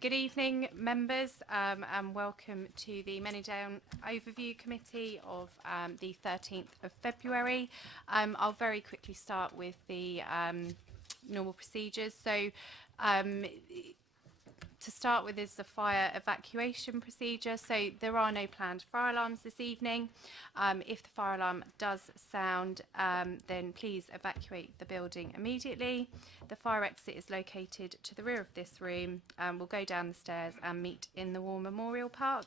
Good evening, members, and welcome to the Manydown Overview Committee of the 13th of February. I'll very quickly start with the normal procedures. So, to start with is the fire evacuation procedure. So there are no planned fire alarms this evening. If the fire alarm does sound, then please evacuate the building immediately. The fire exit is located to the rear of this room. We'll go down the stairs and meet in the War Memorial Park.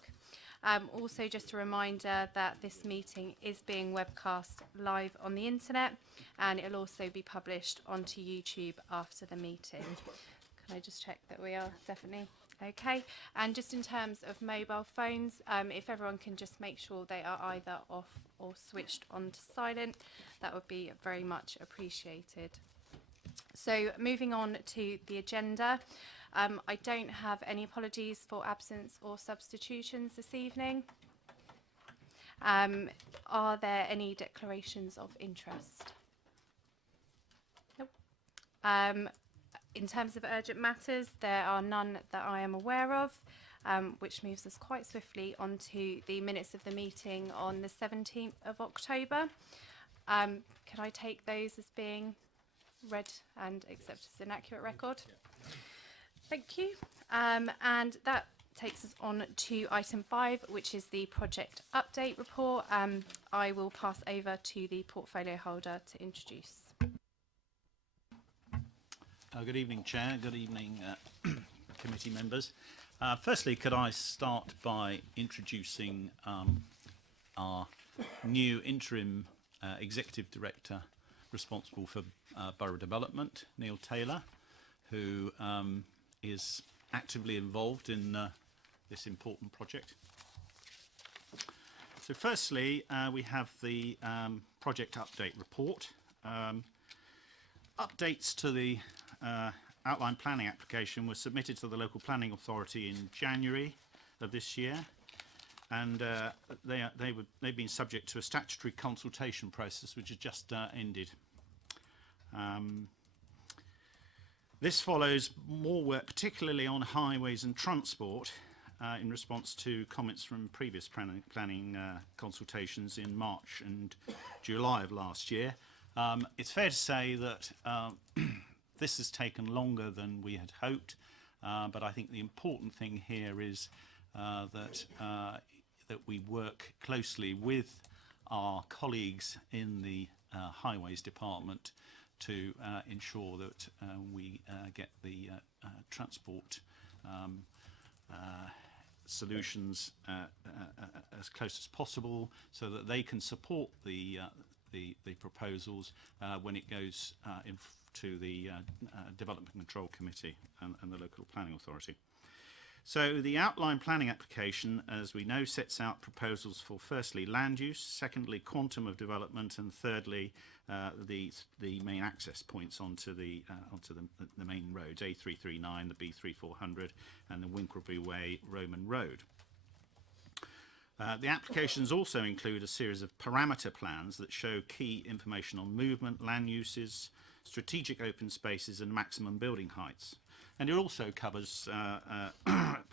Also, just a reminder that this meeting is being webcast live on the internet, and it'll also be published onto YouTube after the meeting. Can I just check that we are definitely okay? And just in terms of mobile phones, if everyone can just make sure they are either off or switched on to silent, that would be very much appreciated. So moving on to the agenda, I don't have any apologies for absence or substitutions this evening. Are there any declarations of interest? Nope. In terms of urgent matters, there are none that I am aware of, which moves us quite swiftly onto the minutes of the meeting on the 17th of October. Could I take those as being read and accepted as an accurate record? Yeah. Thank you. And that takes us on to item 5, which is the project update report. I will pass over to the portfolio holder to introduce. Good evening, Chair. Good evening, committee members. Firstly, could I start by introducing our new interim Executive Director responsible for Borough Development, Neil Taylor, who is actively involved in this important project. So firstly, we have the project update report. Updates to the outline planning application was submitted to the local planning authority in January of this year, and they've been subject to a statutory consultation process which has just ended. This follows more work, particularly on highways and transport, in response to comments from previous planning consultations in March and July of last year. It's fair to say that this has taken longer than we had hoped, but I think the important thing here is that we work closely with our colleagues in the Highways Department to ensure that we get the transport solutions as close as possible, so that they can support the proposals when it goes to the Development Control Committee and the local planning authority. So the outline planning application, as we know, sets out proposals for firstly land use, secondly quantum of development, and thirdly the main access points onto the main roads, A339, the B3400, and the Winkelby Way Roman Road. The applications also include a series of parameter plans that show key information on movement, land uses, strategic open spaces and maximum building heights. And it also covers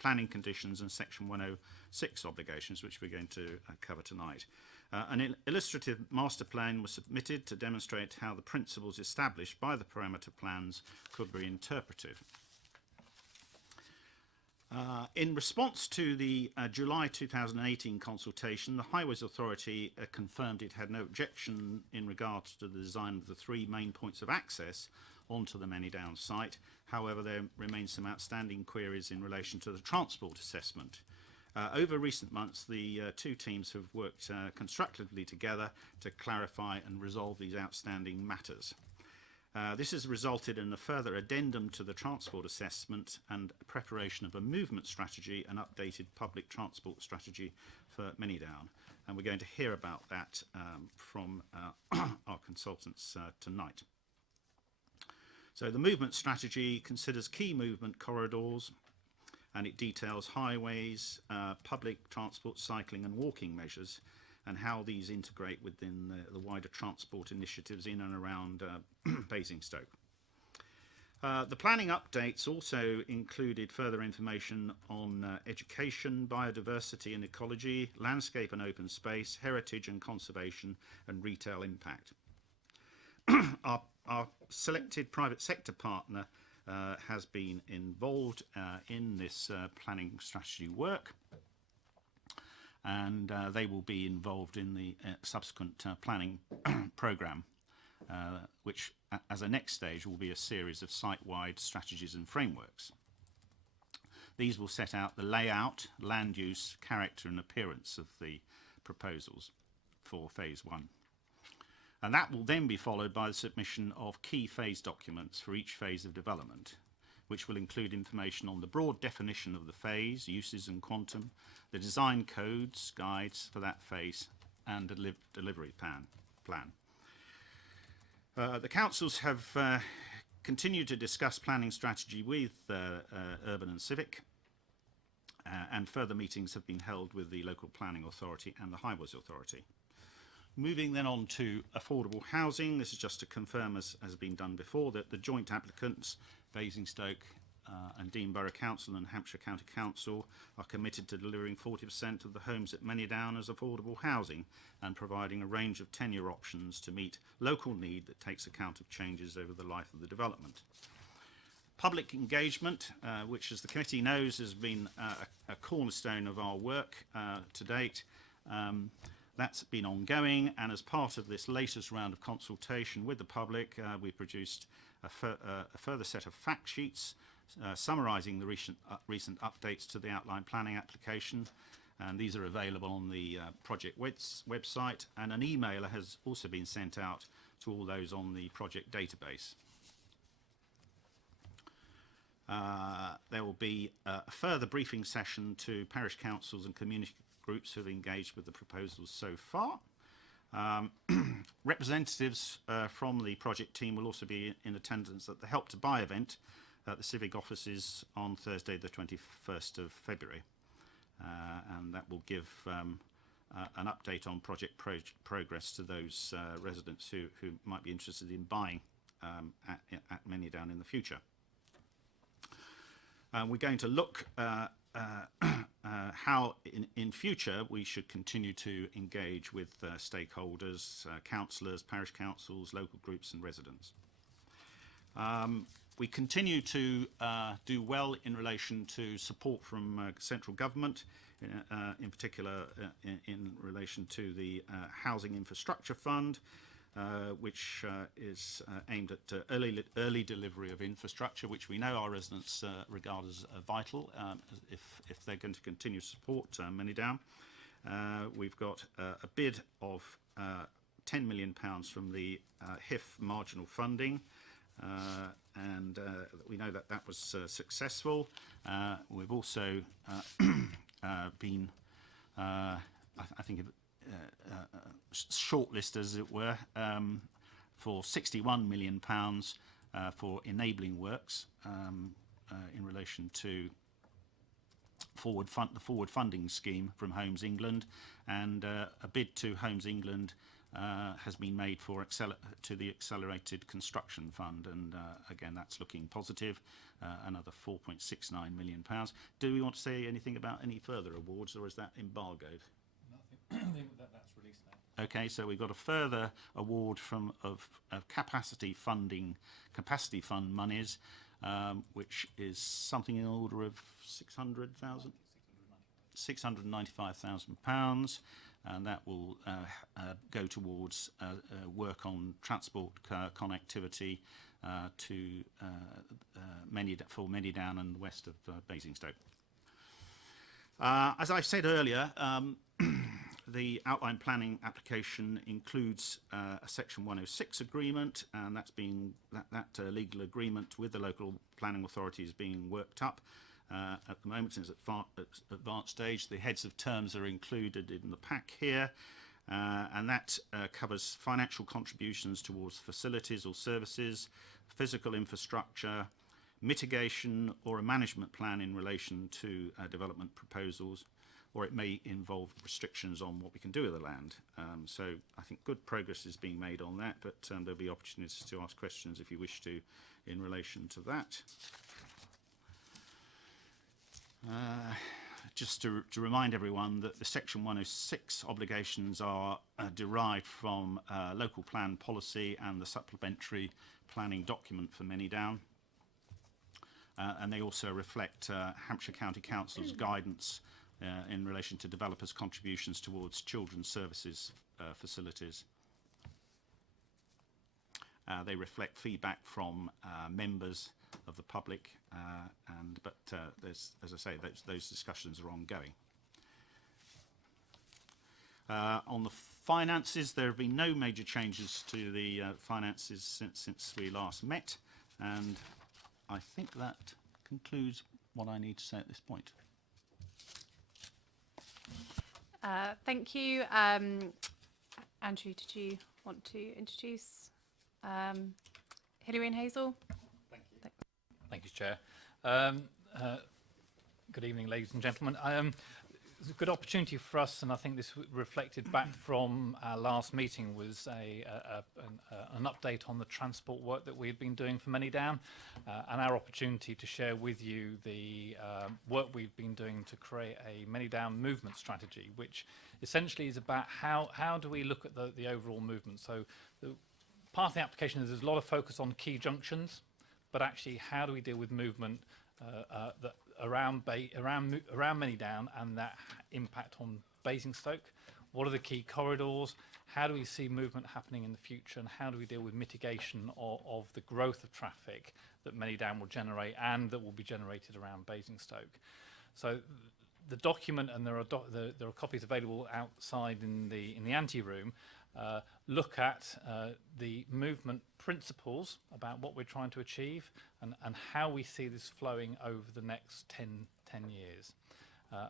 planning conditions and Section 106 obligations, which we're going to cover tonight. An illustrative master plan was submitted to demonstrate how the principles established by the parameter plans could be interpreted. In response to the July 2018 consultation, the Highways Authority confirmed it had no objection in regards to the design of the 3 main points of access onto the Manydown site. However, there remain some outstanding queries in relation to the transport assessment. Over recent months, the two teams have worked constructively together to clarify and resolve these outstanding matters. This has resulted in a further addendum to the transport assessment and preparation of a movement strategy and updated public transport strategy for Manydown. And we're going to hear about that from our consultants tonight. So the movement strategy considers key movement corridors, and it details highways, public transport, cycling and walking measures, and how these integrate within the wider transport initiatives in and around Basingstoke. The planning updates also included further information on education, biodiversity and ecology, landscape and open space, heritage and conservation, and retail impact. Our selected private sector partner has been involved in this planning strategy work, and they will be involved in the subsequent planning programme, which as a next stage will be a series of site-wide strategies and frameworks. These will set out the layout, land use, character and appearance of the proposals for phase 1. And that will then be followed by the submission of key phase documents for each phase of development, which will include information on the broad definition of the phase, uses and quantum, the design codes, guides for that phase, and a delivery plan. The councils have continued to discuss planning strategy with Urban and Civic, and further meetings have been held with the local planning authority and the highways authority. Moving then on to affordable housing, this is just to confirm, as has been done before, that the joint applicants, Basingstoke and Dean Borough Council and Hampshire County Council, are committed to delivering 40% of the homes at Manydown as affordable housing and providing a range of tenure options to meet local need that takes account of changes over the life of the development. Public engagement, which as the committee knows has been a cornerstone of our work to date, that's been ongoing, and as part of this latest round of consultation with the public, we produced a further set of fact sheets summarising the recent updates to the outline planning application, and these are available on the project website, and an email has also been sent out to all those on the project database. There will be a further briefing session to parish councils and community groups who have engaged with the proposals so far. Representatives from the project team will also be in attendance at the Help to Buy event at the Civic offices on Thursday the 21st of February, and that will give an update on project progress to those residents who might be interested in buying at Manydown in the future. We're going to look how in future we should continue to engage with stakeholders, councillors, parish councils, local groups and residents. We continue to do well in relation to support from central government, in particular in relation to the Housing Infrastructure Fund, which is aimed at early delivery of infrastructure, which we know our residents regard as vital if they're going to continue to support Manydown. We've got a bid of £10 million from the HIF marginal funding, and we know that that was successful. We've also been, I think, shortlist, as it were, for £61 million for enabling works in relation to the forward funding scheme from Homes England, and a bid to Homes England has been made for to the Accelerated Construction Fund, and again that's looking positive. Another £4.69 million. Do we want to say anything about any further awards, or is that embargoed? Nothing. That's released now. Okay, so we've got a further award of capacity fund monies, which is something in the order of £695,000, and that will go towards work on transport connectivity for Manydown and west of Basingstoke. As I said earlier, the outline planning application includes a Section 106 agreement, and that legal agreement with the local planning authority is being worked up. At the moment, it's at advanced stage. The heads of terms are included in the pack here, and that covers financial contributions towards facilities or services, physical infrastructure, mitigation or a management plan in relation to development proposals, or it may involve restrictions on what we can do with the land. So I think good progress is being made on that, but there'll be opportunities to ask questions if you wish to in relation to that. Just to remind everyone that the Section 106 obligations are derived from local plan policy and the supplementary planning document for Manydown. And they also reflect Hampshire County Council's guidance in relation to developers' contributions towards children's services facilities. They reflect feedback from members of the public, but there's, as I say, those discussions are ongoing. On the finances, there have been no major changes to the finances since we last met, and I think that concludes what I need to say at this point. Thank you. Andrew, did you want to introduce Hilary and Hazel? Thank you. Thank you, Chair. Good evening, ladies and gentlemen. It's a good opportunity for us, and I think this reflected back from our last meeting, was an update on the transport work that we had been doing for Manydown, and our opportunity to share with you the work we've been doing to create a Manydown movement strategy, which essentially is about how do we look at the overall movement. So part of the application is there's a lot of focus on key junctions, but actually how do we deal with movement that around Manydown and that impact on Basingstoke? What are the key corridors? How do we see movement happening in the future, and how do we deal with mitigation of the growth of traffic that Manydown will generate and that will be generated around Basingstoke? So the document, and there are copies available outside in the ante room, look at the movement principles about what we're trying to achieve and how we see this flowing over the next 10 years.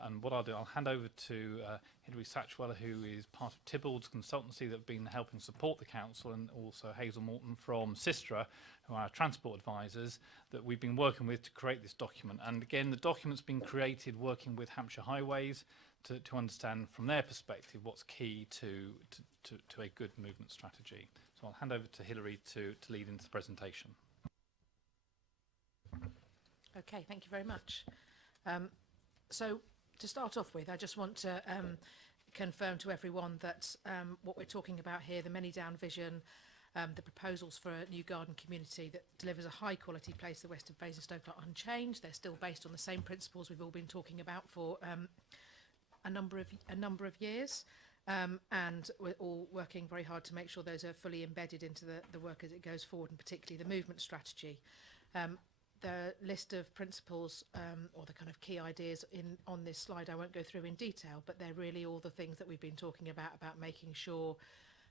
And what I'll do, I'll hand over to Hilary Satchwell, who is part of Tybalt's consultancy that have been helping support the council, and also Hazel Morton from Sistra, who are our transport advisors, that we've been working with to create this document. And again, the document's been created working with Hampshire Highways to understand from their perspective what's key to a good movement strategy. So I'll hand over to Hilary to lead into the presentation. Okay, thank you very much. So to start off with, I just want to confirm to everyone that what we're talking about here, the Manydown Vision, the proposals for a new garden community that delivers a high quality place to the west of Basingstoke, are unchanged. They're still based on the same principles we've all been talking about for a number of years, and we're all working very hard to make sure those are fully embedded into the work as it goes forward, and particularly the movement strategy. The list of principles or the kind of key ideas on this slide I won't go through in detail, but they're really all the things that we've been talking about making sure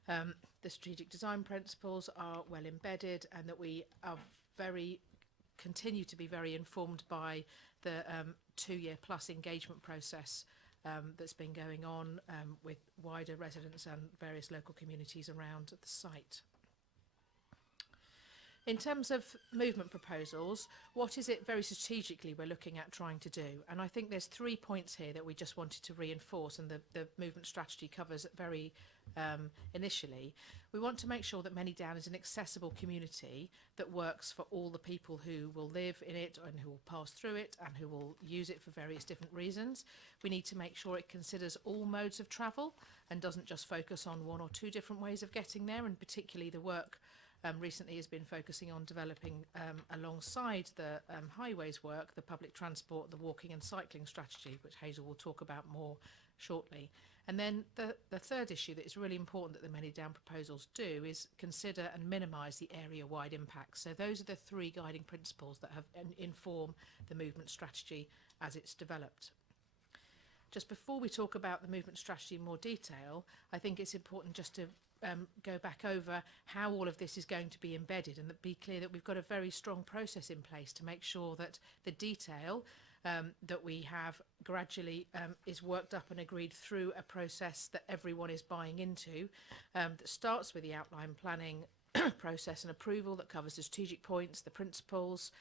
the strategic design principles are well embedded, and that we are continue to be very informed by the 2-year plus engagement process that's been going on with wider residents and various local communities around the site. In terms of movement proposals, what is it very strategically we're looking at trying to do? And I think there's 3 points here that we just wanted to reinforce, and the movement strategy covers very initially. We want to make sure that Manydown is an accessible community that works for all the people who will live in it and who will pass through it and who will use it for various different reasons. We need to make sure it considers all modes of travel and doesn't just focus on 1 or 2 different ways of getting there, and particularly the work recently has been focusing on developing alongside the highways work, the public transport, the walking and cycling strategy, which Hazel will talk about more shortly. And then the third issue that is really important that the Manydown proposals do is consider and minimise the area-wide impacts. So those are the 3 guiding principles that have inform the movement strategy as it's developed. Just before we talk about the movement strategy in more detail, I think it's important just to go back over how all of this is going to be embedded, and be clear that we've got a very strong process in place to make sure that the detail that we have gradually is worked up and agreed through a process that everyone is buying into, that starts with the outline planning process and approval that covers the strategic points, the principles,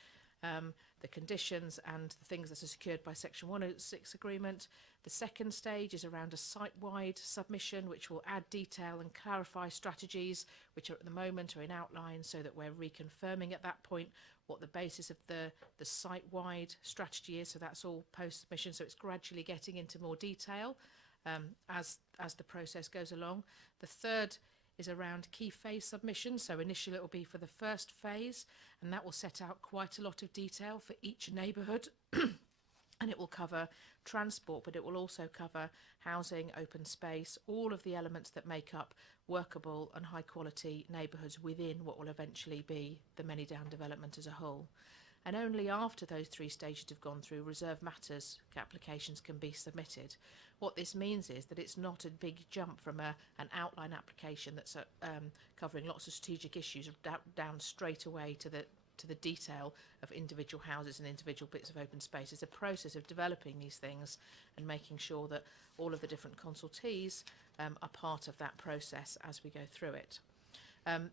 the conditions and the things that are secured by Section 106 agreement. The second stage is around a site-wide submission, which will add detail and clarify strategies which are at the moment are in outline, so that we're reconfirming at that point what the basis of the site-wide strategy is. So that's all post-submission, so it's gradually getting into more detail as the process goes along. The third is around key phase submission. So initially it will be for the first phase, and that will set out quite a lot of detail for each neighbourhood. And it will cover transport, but it will also cover housing, open space, all of the elements that make up workable and high quality neighbourhoods within what will eventually be the Manydown development as a whole. And only after those three stages have gone through, reserve matters applications can be submitted. What this means is that it's not a big jump from an outline application that's covering lots of strategic issues down straight away to the detail of individual houses and individual bits of open space. It's a process of developing these things and making sure that all of the different consultees are part of that process as we go through it.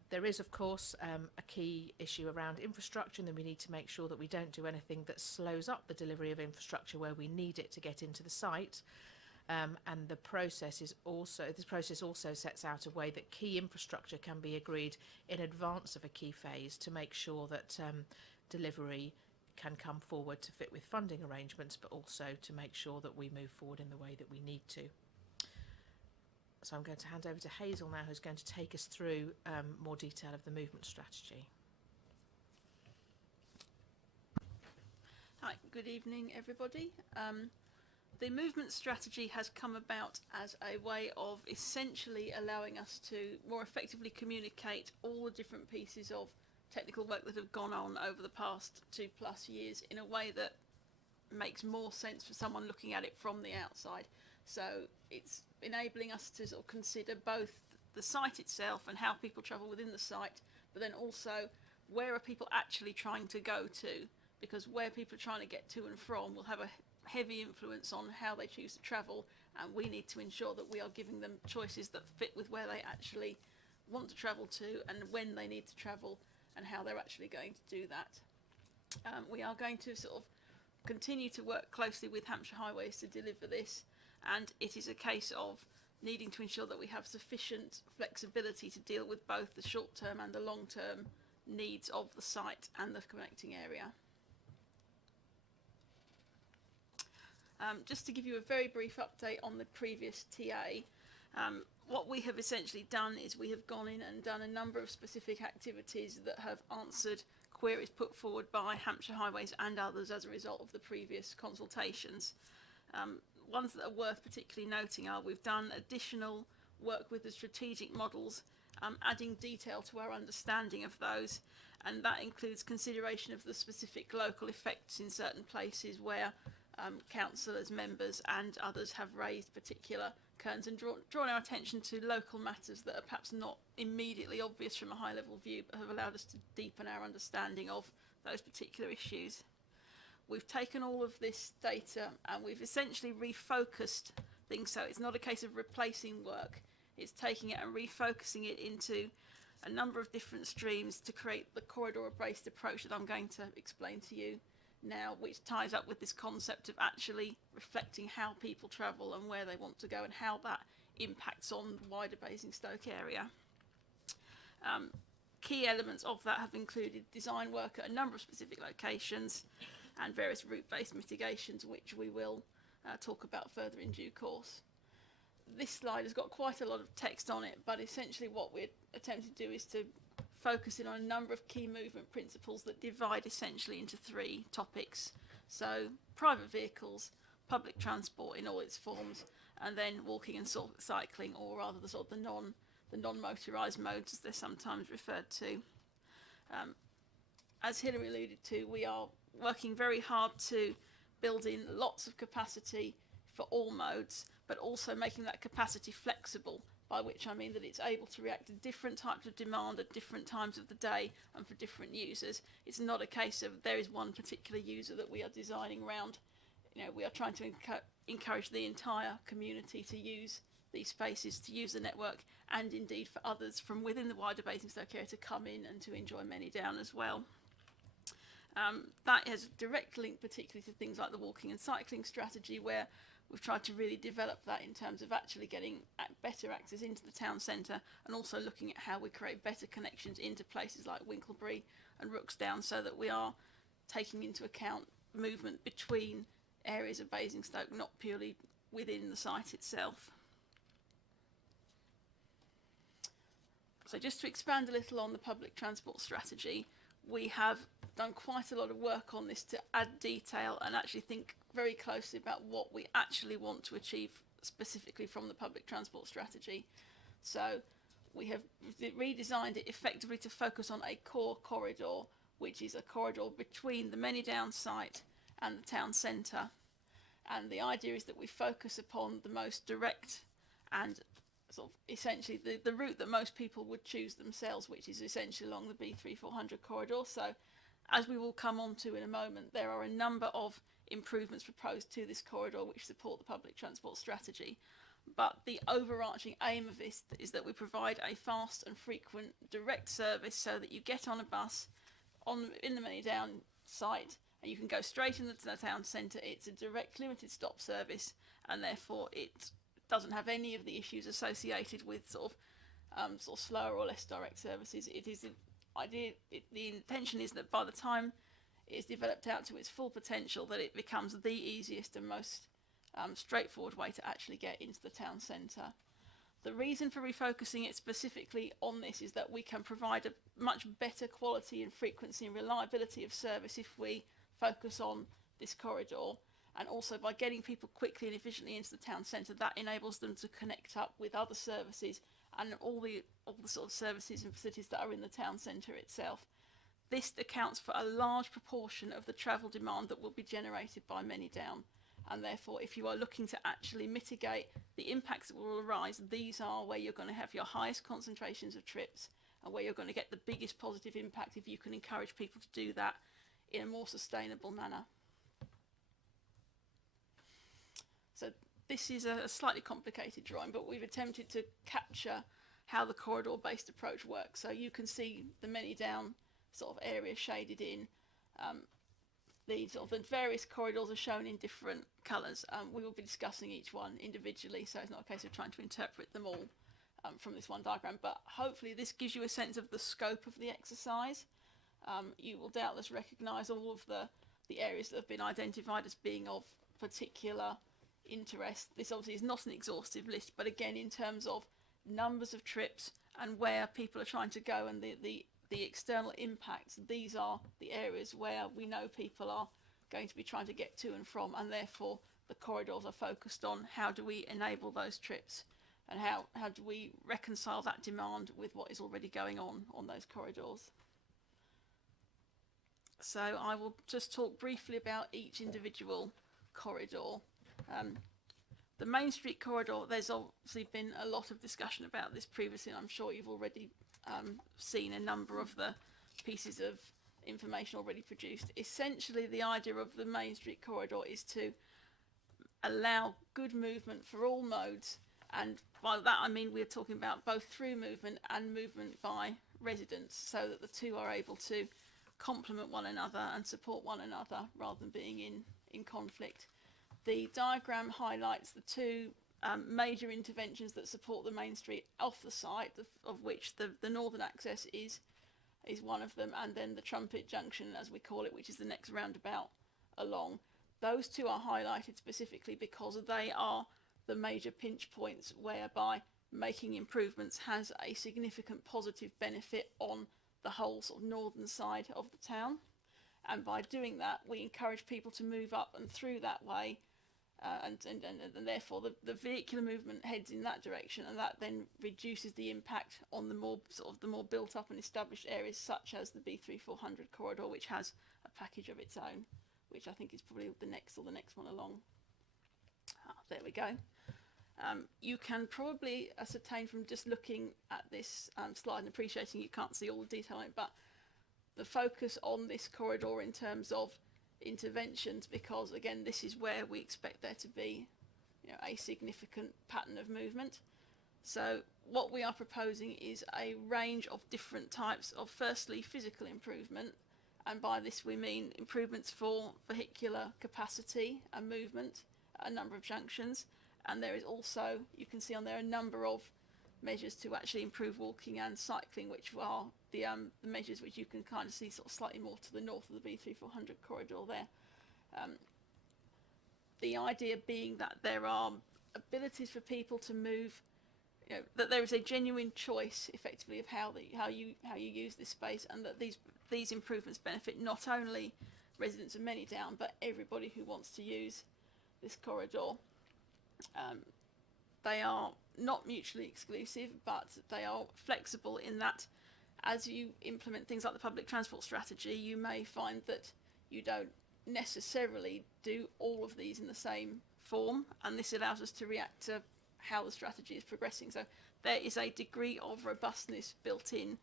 There is, of course, a key issue around infrastructure, and then we need to make sure that we don't do anything that slows up the delivery of infrastructure where we need it to get into the site. And this process also sets out a way that key infrastructure can be agreed in advance of a key phase to make sure that delivery can come forward to fit with funding arrangements, but also to make sure that we move forward in the way that we need to. So I'm going to hand over to Hazel now, who's going to take us through more detail of the movement strategy. Hi, good evening everybody. The movement strategy has come about as a way of essentially allowing us to more effectively communicate all the different pieces of technical work that have gone on over the past 2+ years in a way that makes more sense for someone looking at it from the outside. So it's enabling us to sort of consider both the site itself and how people travel within the site, but then also where are people actually trying to go to, because where people are trying to get to and from will have a heavy influence on how they choose to travel, and we need to ensure that we are giving them choices that fit with where they actually want to travel to and when they need to travel and how they're actually going to do that. We are going to sort of continue to work closely with Hampshire Highways to deliver this, and it is a case of needing to ensure that we have sufficient flexibility to deal with both the short-term and the long-term needs of the site and the connecting area. Just to give you a very brief update on the previous TA, what we have essentially done is we have gone in and done a number of specific activities that have answered queries put forward by Hampshire Highways and others as a result of the previous consultations. Ones that are worth particularly noting are we've done additional work with the strategic models, adding detail to our understanding of those, and that includes consideration of the specific local effects in certain places where councillors, members and others have raised particular concerns and drawn our attention to local matters that are perhaps not immediately obvious from a high level view, but have allowed us to deepen our understanding of those particular issues. We've taken all of this data and we've essentially refocused things, so it's not a case of replacing work, it's taking it and refocusing it into a number of different streams to create the corridor-based approach that I'm going to explain to you now, which ties up with this concept of actually reflecting how people travel and where they want to go and how that impacts on the wider Basingstoke area. Key elements of that have included design work at a number of specific locations and various route-based mitigations, which we will talk about further in due course. This slide has got quite a lot of text on it, but essentially what we're attempting to do is to focus in on a number of key movement principles that divide essentially into 3 topics. So private vehicles, public transport in all its forms, and then walking and cycling, or rather the sort of the non-motorised modes as they're sometimes referred to. As Hilary alluded to, we are working very hard to build in lots of capacity for all modes, but also making that capacity flexible, by which I mean that it's able to react to different types of demand at different times of the day and for different users. It's not a case of there is one particular user that we are designing around. You know, we are trying to encourage the entire community to use these spaces, to use the network, and indeed for others from within the wider Basingstoke area to come in and to enjoy Manydown as well. That has a direct link particularly to things like the walking and cycling strategy, where we've tried to really develop that in terms of actually getting better access into the town centre, and also looking at how we create better connections into places like Winklebury and Rooksdown, so that we are taking into account movement between areas of Basingstoke, not purely within the site itself. So just to expand a little on the public transport strategy, we have done quite a lot of work on this to add detail and actually think very closely about what we actually want to achieve specifically from the public transport strategy. So we have redesigned it effectively to focus on a core corridor, which is a corridor between the Manydown site and the town centre. And the idea is that we focus upon the most direct and sort of essentially the route that most people would choose themselves, which is essentially along the B3400 corridor. So as we will come on to in a moment, there are a number of improvements proposed to this corridor which support the public transport strategy. But the overarching aim of this is that we provide a fast and frequent direct service, so that you get on a bus in the Manydown site and you can go straight into the town centre. It's a direct limited stop service, and therefore it doesn't have any of the issues associated with sort of slower or less direct services. It is the intention is that by the time it's developed out to its full potential, that it becomes the easiest and most straightforward way to actually get into the town centre. The reason for refocusing it specifically on this is that we can provide a much better quality and frequency and reliability of service if we focus on this corridor, and also by getting people quickly and efficiently into the town centre, that enables them to connect up with other services and all the sort of services and facilities that are in the town centre itself. This accounts for a large proportion of the travel demand that will be generated by Manydown, and therefore if you are looking to actually mitigate the impacts that will arise, these are where you're going to have your highest concentrations of trips and where you're going to get the biggest positive impact if you can encourage people to do that in a more sustainable manner. So this is a slightly complicated drawing, but we've attempted to capture how the corridor-based approach works. So you can see the Manydown sort of area shaded in. The various corridors are shown in different colours. We will be discussing each one individually, so it's not a case of trying to interpret them all from this one diagram, but hopefully this gives you a sense of the scope of the exercise. You will doubtless recognise all of the areas that have been identified as being of particular interest. This obviously is not an exhaustive list, but again, in terms of numbers of trips and where people are trying to go and the external impacts, these are the areas where we know people are going to be trying to get to and from, and therefore the corridors are focused on how do we enable those trips and how do we reconcile that demand with what is already going on those corridors. So I will just talk briefly about each individual corridor. The Main Street corridor, there's obviously been a lot of discussion about this previously, and I'm sure you've already seen a number of the pieces of information already produced. Essentially, the idea of the Main Street corridor is to allow good movement for all modes, and by that I mean we're talking about both through movement and movement by residents, so that the two are able to complement one another and support one another rather than being in conflict. The diagram highlights the two major interventions that support the Main Street off the site, of which the northern access is one of them, and then the Trumpet Junction, as we call it, which is the next roundabout along. Those two are highlighted specifically because they are the major pinch points whereby making improvements has a significant positive benefit on the whole sort of northern side of the town. And by doing that, we encourage people to move up and through that way, and therefore the vehicular movement heads in that direction, and that then reduces the impact on the more built up and established areas such as the B3400 corridor, which has a package of its own, which I think is probably the next one along. There we go. You can probably ascertain from just looking at this slide and appreciating you can't see all the detail in it, but the focus on this corridor in terms of interventions, because again this is where we expect there to be a significant pattern of movement. So what we are proposing is a range of different types of, firstly, physical improvement, and by this we mean improvements for vehicular capacity and movement at a number of junctions. And there is also, you can see on there, a number of measures to actually improve walking and cycling, which are the measures which you can kind of see sort of slightly more to the north of the B3400 corridor there. The idea being that there are abilities for people to move, you know, that there is a genuine choice effectively of how you use this space, and that these improvements benefit not only residents of Manydown but everybody who wants to use this corridor. They are not mutually exclusive, but they are flexible in that as you implement things like the public transport strategy, you may find that you don't necessarily do all of these in the same form, and this allows us to react to how the strategy is progressing. So there is a degree of robustness built in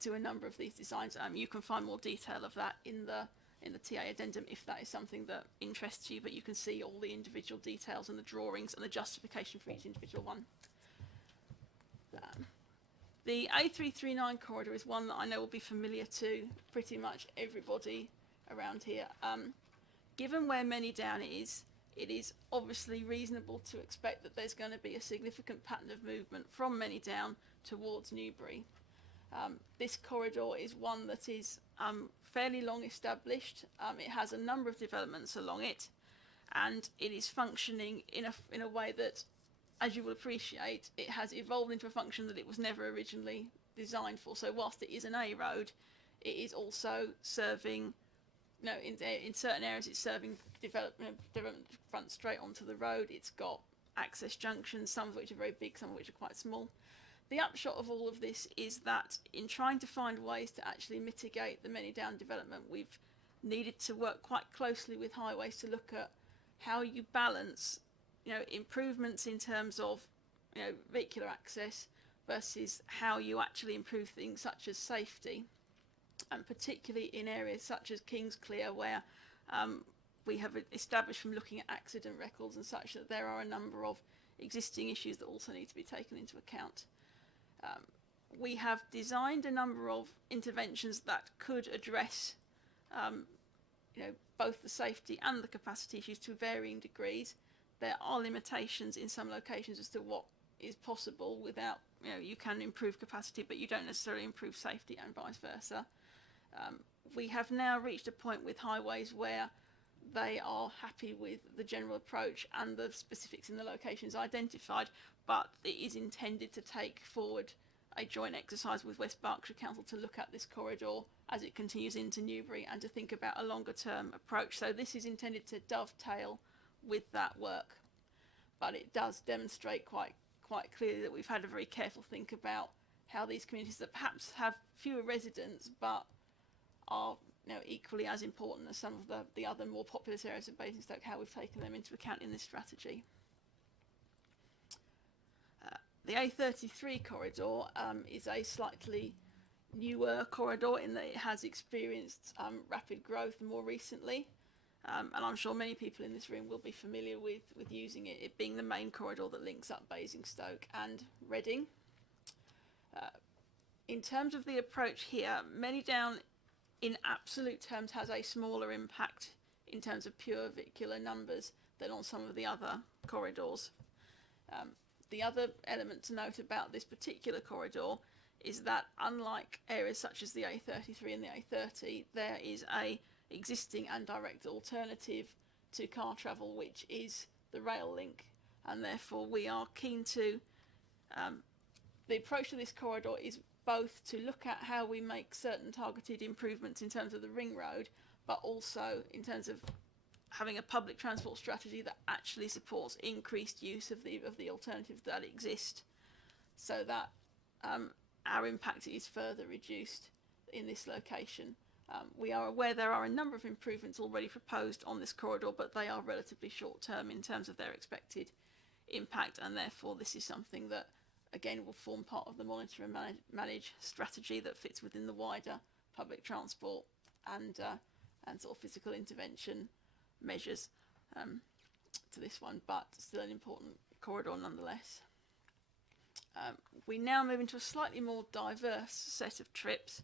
to a number of these designs. You can find more detail of that in the TA addendum if that is something that interests you, but you can see all the individual details and the drawings and the justification for each individual one. The A339 corridor is one that I know will be familiar to pretty much everybody around here. Given where Manydown is, it is obviously reasonable to expect that there's going to be a significant pattern of movement from Manydown towards Newbury. This corridor is one that is fairly long established. It has a number of developments along it, and it is functioning in a way that, as you will appreciate, it has evolved into a function that it was never originally designed for. So whilst it is an A road, it is also serving, you know, in certain areas it's serving development front straight onto the road. It's got access junctions, some of which are very big, some of which are quite small. The upshot of all of this is that in trying to find ways to actually mitigate the Manydown development, we've needed to work quite closely with highways to look at how you balance, you know, improvements in terms of, you know, vehicular access versus how you actually improve things such as safety, and particularly in areas such as Kingsclear, where we have established from looking at accident records and such that there are a number of existing issues that also need to be taken into account. We have designed a number of interventions that could address, you know, both the safety and the capacity issues to varying degrees. There are limitations in some locations as to what is possible without, you know, you can improve capacity, but you don't necessarily improve safety, and vice versa. We have now reached a point with highways where they are happy with the general approach and the specifics in the locations identified, but it is intended to take forward a joint exercise with West Berkshire Council to look at this corridor as it continues into Newbury and to think about a longer term approach. So this is intended to dovetail with that work, but it does demonstrate quite clearly that we've had a very careful think about how these communities that perhaps have fewer residents but are, you know, equally as important as some of the other more populous areas of Basingstoke, how we've taken them into account in this strategy. The A33 corridor is a slightly newer corridor in that it has experienced rapid growth more recently, and I'm sure many people in this room will be familiar with using it, it being the main corridor that links up Basingstoke and Reading. In terms of the approach here, Manydown in absolute terms has a smaller impact in terms of pure vehicular numbers than on some of the other corridors. The other element to note about this particular corridor is that unlike areas such as the A33 and the A30, there is a existing and direct alternative to car travel, which is the rail link, and therefore we are keen to, the approach to this corridor is both to look at how we make certain targeted improvements in terms of the ring road, but also in terms of having a public transport strategy that actually supports increased use of the alternatives that exist, so that our impact is further reduced in this location. We are aware there are a number of improvements already proposed on this corridor, but they are relatively short term in terms of their expected impact, and therefore this is something that again will form part of the monitor and manage strategy that fits within the wider public transport and sort of physical intervention measures to this one, but still an important corridor nonetheless. We now move into a slightly more diverse set of trips.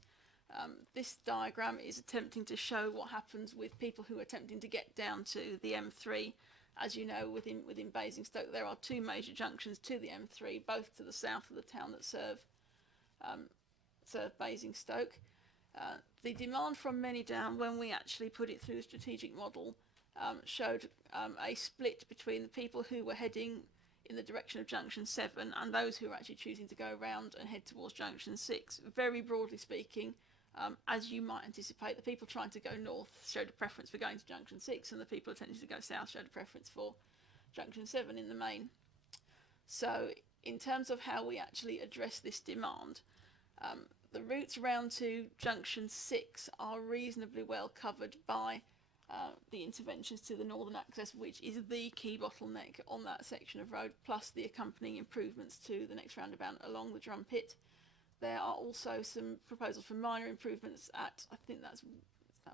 This diagram is attempting to show what happens with people who are attempting to get down to the M3. As you know, within Basingstoke, there are two major junctions to the M3, both to the south of the town that serve Basingstoke. The demand from Manydown, when we actually put it through the strategic model, showed a split between the people who were heading in the direction of junction 7 and those who were actually choosing to go around and head towards junction 6. Very broadly speaking, as you might anticipate, the people trying to go north showed a preference for going to junction 6, and the people attempting to go south showed a preference for junction 7 in the main. So in terms of how we actually address this demand, the routes round to junction 6 are reasonably well covered by the interventions to the northern access, which is the key bottleneck on that section of road, plus the accompanying improvements to the next roundabout along the drum pit. There are also some proposals for minor improvements at, I think that's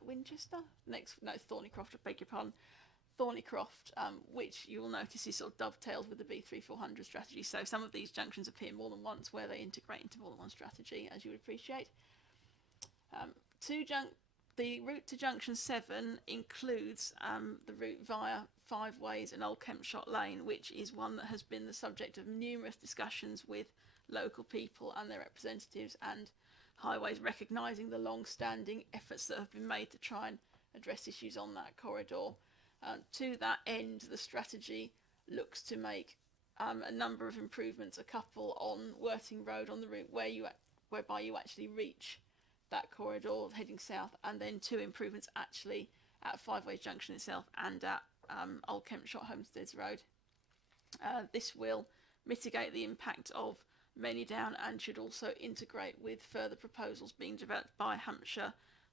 Winchester? No, it's Thornycroft, I beg your pardon. Thornycroft, which you will notice is sort of dovetails with the B3400 strategy. So some of these junctions appear more than once where they integrate into more than one strategy, as you would appreciate. The route to junction 7 includes the route via Five Ways and Old Kempshot Lane, which is one that has been the subject of numerous discussions with local people and their representatives, and Highways recognising the long-standing efforts that have been made to try and address issues on that corridor. To that end, the strategy looks to make a number of improvements, a couple on Worthing Road on the route whereby you actually reach that corridor heading south, and then 2 improvements actually at Five Ways Junction itself and at Old Kempshot Homesteads Road. This will mitigate the impact of Manydown and should also integrate with further proposals being developed by Hampshire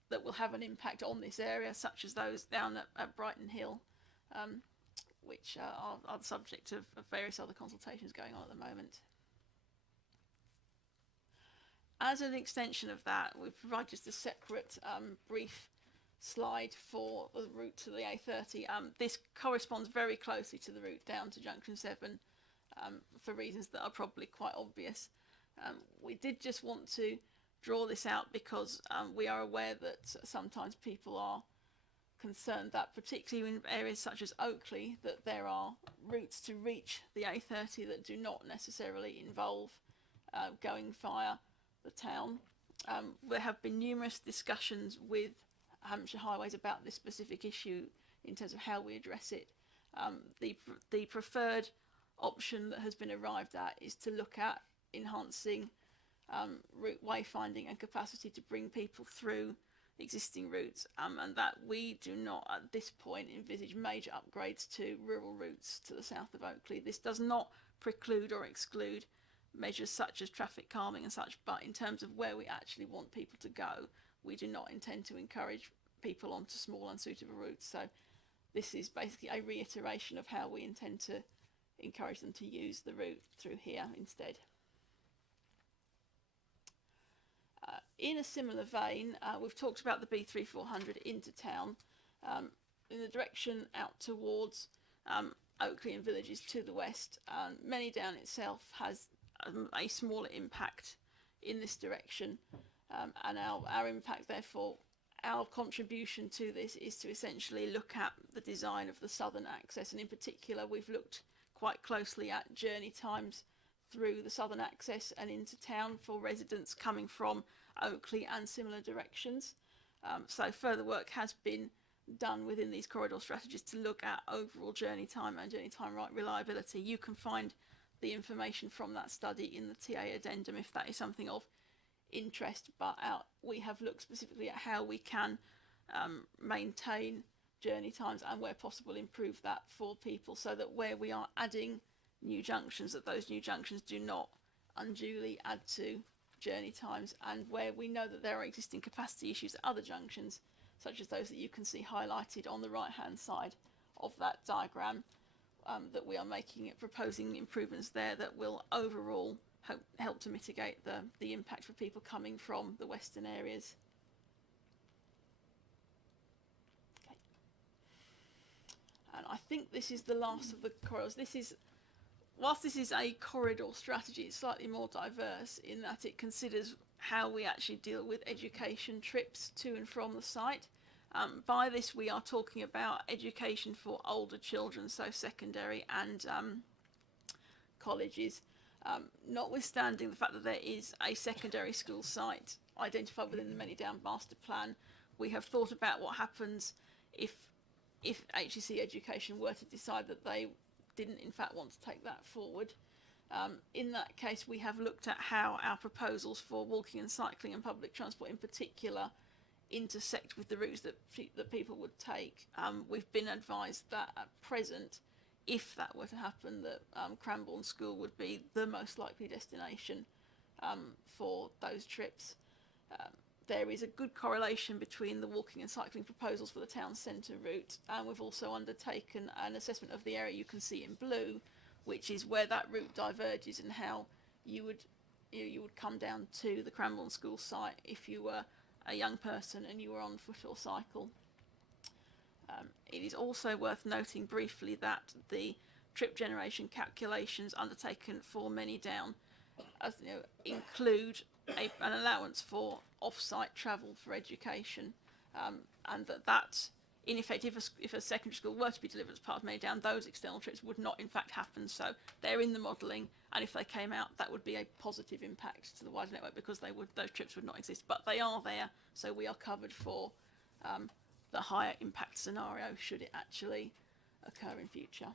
that will have an impact on this area, such as those down at Brighton Hill, which are the subject of various other consultations going on at the moment. As an extension of that, we've provided just a separate brief slide for the route to the A30. This corresponds very closely to the route down to junction 7 for reasons that are probably quite obvious. We did just want to draw this out because we are aware that sometimes people are concerned that, particularly in areas such as Oakley, that there are routes to reach the A30 that do not necessarily involve going via the town. There have been numerous discussions with Hampshire Highways about this specific issue in terms of how we address it. The preferred option that has been arrived at is to look at enhancing route wayfinding and capacity to bring people through existing routes, and that we do not at this point envisage major upgrades to rural routes to the south of Oakley. This does not preclude or exclude measures such as traffic calming and such, but in terms of where we actually want people to go, we do not intend to encourage people onto small unsuitable routes. So this is basically a reiteration of how we intend to encourage them to use the route through here instead. In a similar vein, we've talked about the B3400 into town in the direction out towards Oakley and villages to the west. Manydown itself has a smaller impact in this direction, and our impact, therefore, our contribution to this is to essentially look at the design of the southern access, and in particular we've looked quite closely at journey times through the southern access and into town for residents coming from Oakley and similar directions. So further work has been done within these corridor strategies to look at overall journey time and journey time reliability. You can find the information from that study in the TA addendum if that is something of interest, but we have looked specifically at how we can maintain journey times and where possible improve that for people, so that where we are adding new junctions, that those new junctions do not unduly add to journey times, and where we know that there are existing capacity issues at other junctions, such as those that you can see highlighted on the right hand side of that diagram, that we are proposing improvements there that will overall help to mitigate the impact for people coming from the western areas. Okay. And I think this is the last of the corridors. Whilst this is a corridor strategy, it's slightly more diverse in that it considers how we actually deal with education trips to and from the site. By this, we are talking about education for older children, so secondary and colleges, notwithstanding the fact that there is a secondary school site identified within the Manydown Master Plan. We have thought about what happens if HEC Education were to decide that they didn't in fact want to take that forward. In that case, we have looked at how our proposals for walking and cycling and public transport in particular intersect with the routes that people would take. We've been advised that at present, if that were to happen, that Cranbourne School would be the most likely destination for those trips. There is a good correlation between the walking and cycling proposals for the town centre route, and we've also undertaken an assessment of the area you can see in blue, which is where that route diverges and how you would come down to the Cranbourne School site if you were a young person and you were on foot or cycle. It is also worth noting briefly that the trip generation calculations undertaken for Manydown include an allowance for off-site travel for education, and that in effect, if a secondary school were to be delivered as part of Manydown, those external trips would not in fact happen. So they're in the modelling, and if they came out, that would be a positive impact to the wider network because those trips would not exist. But they are there, so we are covered for the higher impact scenario should it actually occur in future.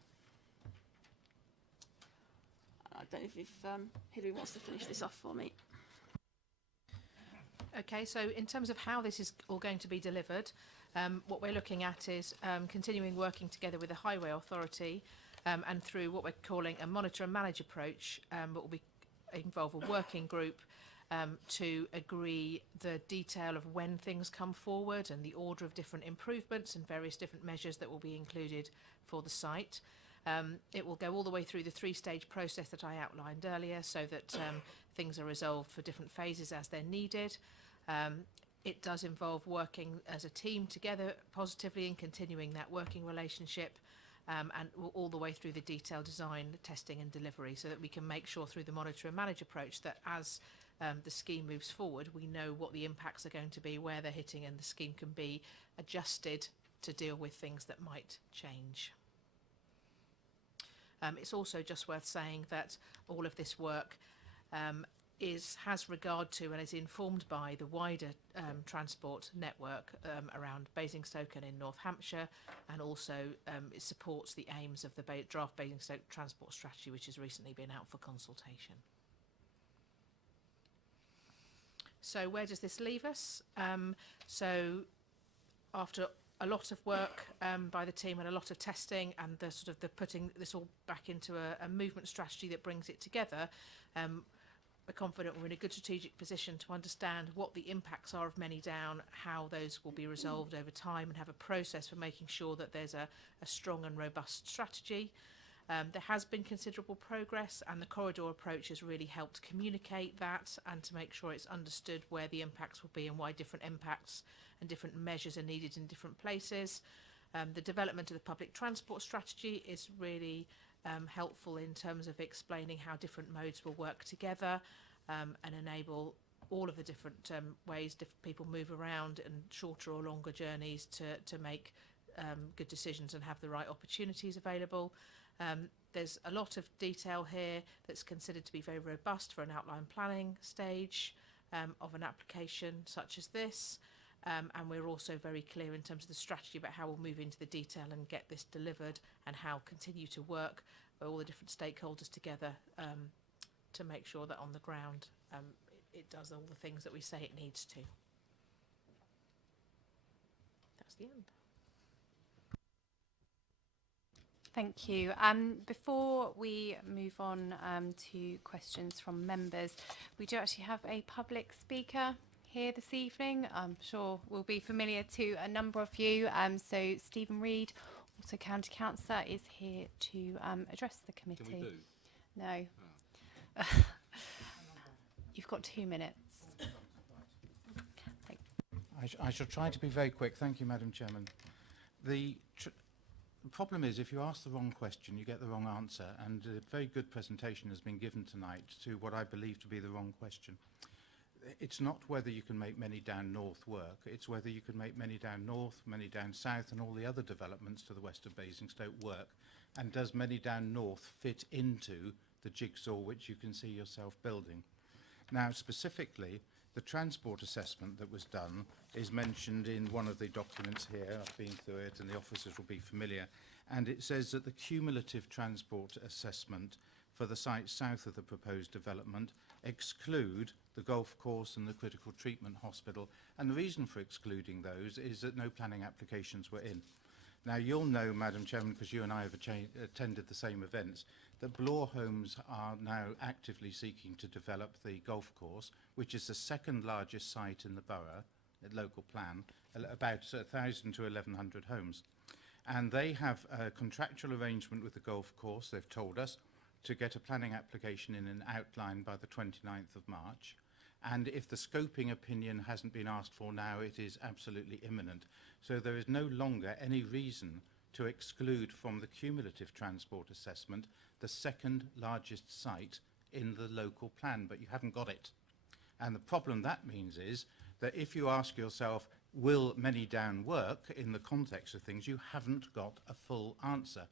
I don't know if Hilary wants to finish this off for me. Okay, so in terms of how this is all going to be delivered, what we're looking at is continuing working together with the Highway Authority and through what we're calling a monitor and manage approach, but will involve a working group to agree the detail of when things come forward and the order of different improvements and various different measures that will be included for the site. It will go all the way through the three-stage process that I outlined earlier so that things are resolved for different phases as they're needed. It does involve working as a team together positively and continuing that working relationship and all the way through the detailed design, testing and delivery so that we can make sure through the monitor and manage approach that as the scheme moves forward, we know what the impacts are going to be, where they're hitting, and the scheme can be adjusted to deal with things that might change. It's also just worth saying that all of this work has regard to and is informed by the wider transport network around Basingstoke and in North Hampshire, and also it supports the aims of the draft Basingstoke Transport Strategy, which has recently been out for consultation. So where does this leave us? So after a lot of work by the team and a lot of testing and the putting this all back into a movement strategy that brings it together, we're confident we're in a good strategic position to understand what the impacts are of Manydown, how those will be resolved over time, and have a process for making sure that there's a strong and robust strategy. There has been considerable progress, and the corridor approach has really helped communicate that and to make sure it's understood where the impacts will be and why different impacts and different measures are needed in different places. The development of the public transport strategy is really helpful in terms of explaining how different modes will work together and enable all of the different ways people move around and shorter or longer journeys to make good decisions and have the right opportunities available. There's a lot of detail here that's considered to be very robust for an outline planning stage of an application such as this. And we're also very clear in terms of the strategy about how we'll move into the detail and get this delivered and how continue to work with all the different stakeholders together to make sure that on the ground it does all the things that we say it needs to. That's the end. Thank you. Before we move on to questions from members, we do actually have a public speaker here this evening. I'm sure will be familiar to a number of you. So Stephen Reid, also County Councillor, is here to address the committee. Can we do? No. Oh. You've got 2 minutes. I shall try to be very quick. Thank you, Madam Chairman. The problem is if you ask the wrong question, you get the wrong answer, and a very good presentation has been given tonight to what I believe to be the wrong question. it's not whether you can make Manydown North work, it's whether you can make Manydown North, Manydown South and all the other developments to the west of Basingstoke work. And does Manydown North fit into the jigsaw which you can see yourself building? Now, specifically, the transport assessment that was done is mentioned in one of the documents here. I've been through it and the officers will be familiar. And it says that the cumulative transport assessment for the sites south of the proposed development exclude the golf course and the critical treatment hospital. And the reason for excluding those is that no planning applications were in. Now, you'll know, Madam Chairman, because you and I have attended the same events, that Blore Homes are now actively seeking to develop the golf course, which is the second largest site in the borough, at local plan, about 1,000 to 1,100 homes. And they have a contractual arrangement with the golf course, they've told us, to get a planning application in an outline by the 29th of March. And if the scoping opinion hasn't been asked for now, it is absolutely imminent. So there is no longer any reason to exclude from the cumulative transport assessment the second largest site in the local plan, but you haven't got it. And the problem that means is that if you ask yourself, will Manydown work in the context of things, you haven't got a full answer.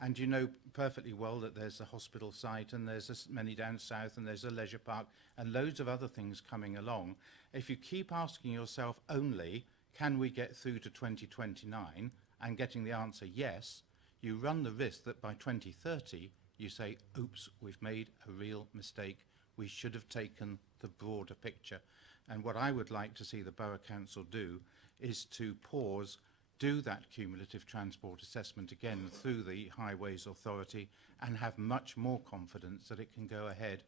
And you know perfectly well that there's a hospital site and there's a Manydown South and there's a leisure park and loads of other things coming along. If you keep asking yourself only, can we get through to 2029 and getting the answer yes, you run the risk that by 2030 you say, oops, we've made a real mistake. We should have taken the broader picture. And what I would like to see the Borough Council do is to pause, do that cumulative transport assessment again through the Highways Authority and have much more confidence that it can go ahead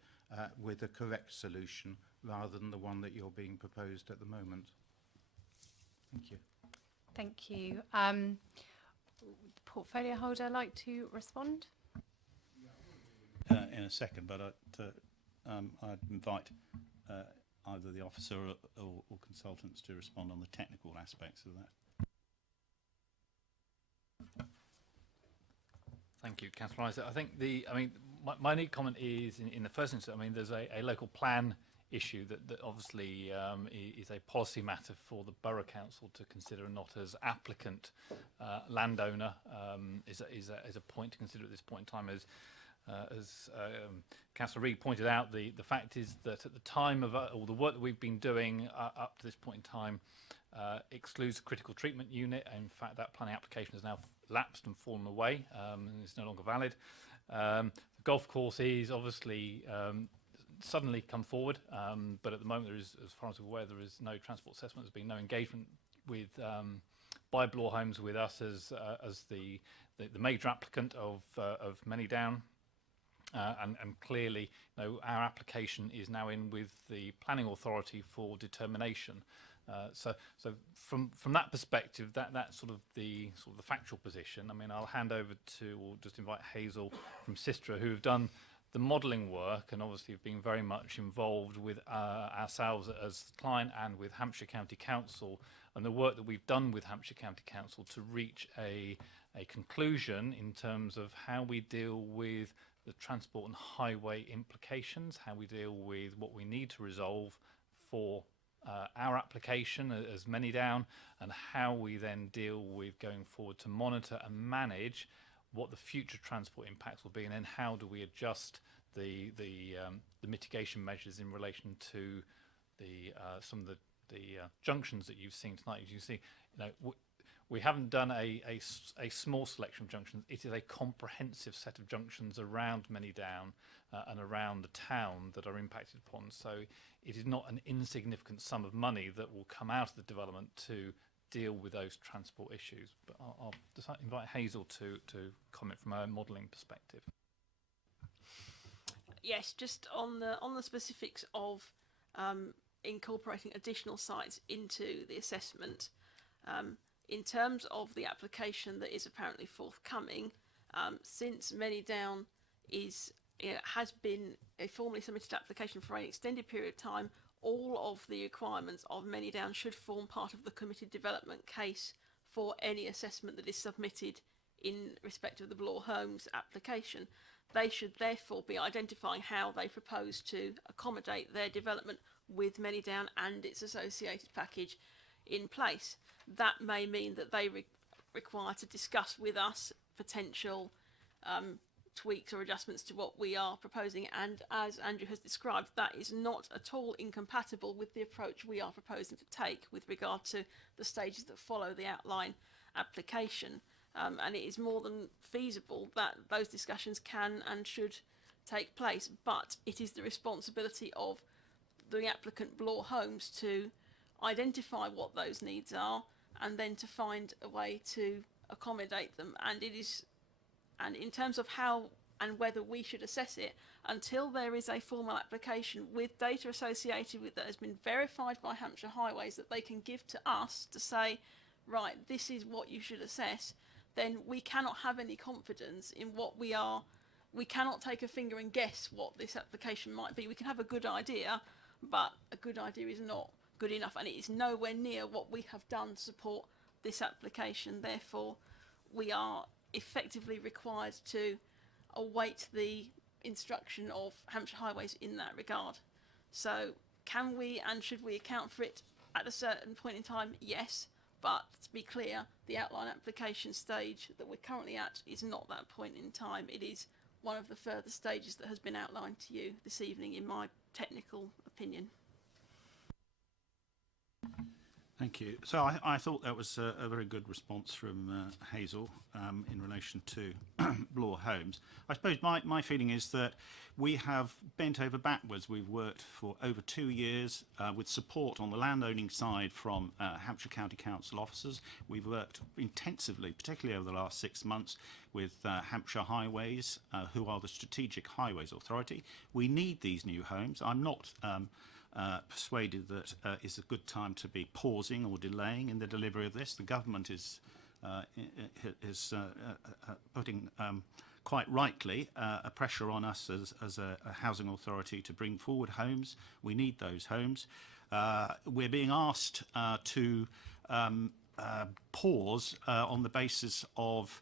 with a correct solution rather than the one that you're being proposed at the moment. Thank you. Thank you. Portfolio holder like to respond? In a second, but I'd invite either the officer or consultants to respond on the technical aspects of that. Thank you, Councillor Isaac. I think my neat comment is in the first instance, there's a local plan issue that obviously is a policy matter for the Borough Council to consider, not as applicant landowner is a point to consider at this point in time. As Councillor Reid pointed out, the fact is that at the time of all the work that we've been doing up to this point in time excludes the critical treatment unit. In fact, that planning application has now lapsed and fallen away and is no longer valid. The golf course is obviously suddenly come forward, but at the moment there is, as far as we're aware, there is no transport assessment. There's been no engagement with by Blore Homes with us as the major applicant of Manydown. And clearly, our application is now in with the planning authority for determination. So from that perspective, that's sort of the factual position. I'll hand over to, or just invite Hazel from Sistra, who have done the modelling work and obviously have been very much involved with ourselves as client and with Hampshire County Council, and the work that we've done with Hampshire County Council to reach a conclusion in terms of how we deal with the transport and highway implications, how we deal with what we need to resolve for our application as Manydown, and how we then deal with going forward to monitor and manage what the future transport impacts will be, and then how do we adjust the mitigation measures in relation to some of the junctions that you've seen tonight. As you see, we haven't done a small selection of junctions. It is a comprehensive set of junctions around Manydown and around the town that are impacted upon. So it is not an insignificant sum of money that will come out of the development to deal with those transport issues. But I'll just invite Hazel to comment from a modelling perspective. Yes, just on the specifics of incorporating additional sites into the assessment. In terms of the application that is apparently forthcoming, since Manydown has been a formally submitted application for an extended period of time, all of the requirements of Manydown should form part of the committed development case for any assessment that is submitted in respect of the Blore Homes application. They should therefore be identifying how they propose to accommodate their development with Manydown and its associated package in place. That may mean that they require to discuss with us potential tweaks or adjustments to what we are proposing, and as Andrew has described, that is not at all incompatible with the approach we are proposing to take with regard to the stages that follow the outline application, and it is more than feasible that those discussions can and should take place, but it is the responsibility of the applicant Bloor Homes to identify what those needs are and then to find a way to accommodate them. And in terms of how and whether we should assess it, until there is a formal application with data associated with that has been verified by Hampshire Highways that they can give to us to say, right, this is what you should assess, then we cannot have any confidence in what we are. We cannot take a finger and guess what this application might be. We can have a good idea, but a good idea is not good enough, and it is nowhere near what we have done to support this application. Therefore, we are effectively required to await the instruction of Hampshire Highways in that regard. So can we and should we account for it at a certain point in time? Yes, but to be clear, the outline application stage that we're currently at is not that point in time. It is one of the further stages that has been outlined to you this evening, in my technical opinion. Thank you. So I thought that was a very good response from Hazel in relation to Bloor Homes. I suppose my feeling is that we have bent over backwards. We've worked for over 2 years with support on the landowning side from Hampshire County Council officers. We've worked intensively, particularly over the last 6 months, with Hampshire Highways, who are the Strategic Highways Authority. We need these new homes. I'm not persuaded that it's a good time to be pausing or delaying in the delivery of this. The government is putting quite rightly a pressure on us as a housing authority to bring forward homes. We need those homes. We're being asked to pause on the basis of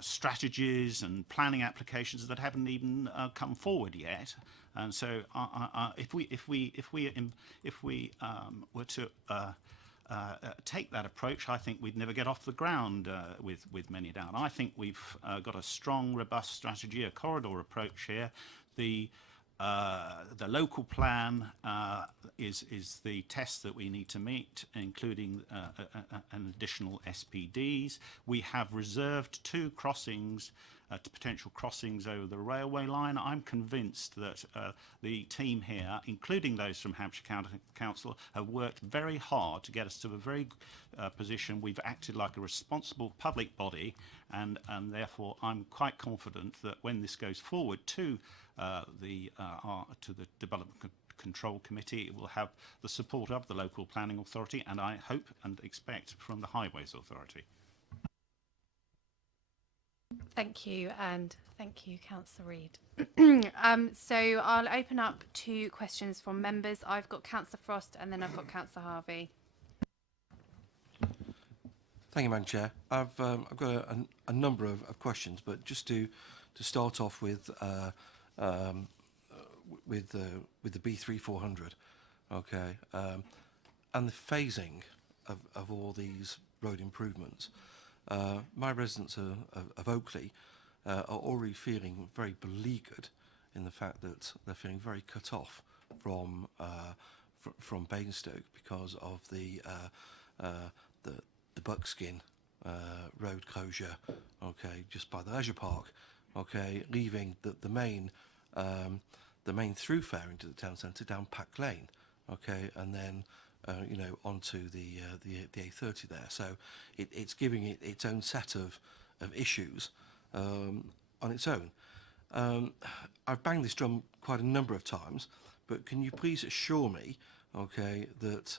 strategies and planning applications that haven't even come forward yet. And so, if we were to take that approach, I think we'd never get off the ground with Manydown. I think we've got a strong, robust strategy, a corridor approach here. The local plan is the test that we need to meet, including an additional SPDs. We have reserved 2 crossings, potential crossings over the railway line. I'm convinced that the team here, including those from Hampshire County Council, have worked very hard to get us to a very position. We've acted like a responsible public body, and therefore I'm quite confident that when this goes forward to the Development Control Committee, it will have the support of the local planning authority, and I hope and expect from the Highways Authority. Thank you, and thank you, Councillor Reid. So I'll open up to questions from members. I've got Councillor Frost, and then I've got Councillor Harvey. Thank you, Madam Chair. I've got a number of questions, but just to start off with the B3400, okay, and the phasing of all these road improvements. My residents of Oakley are already feeling very beleaguered in the fact that they're feeling very cut off from Basingstoke because of the Buckskin road closure, okay, just by the leisure park, okay, leaving the main thoroughfare into the town centre down Pack Lane, okay, and then onto the A30 there. So it's giving it its own set of issues on its own. I've banged this drum quite a number of times, but can you please assure me, okay, that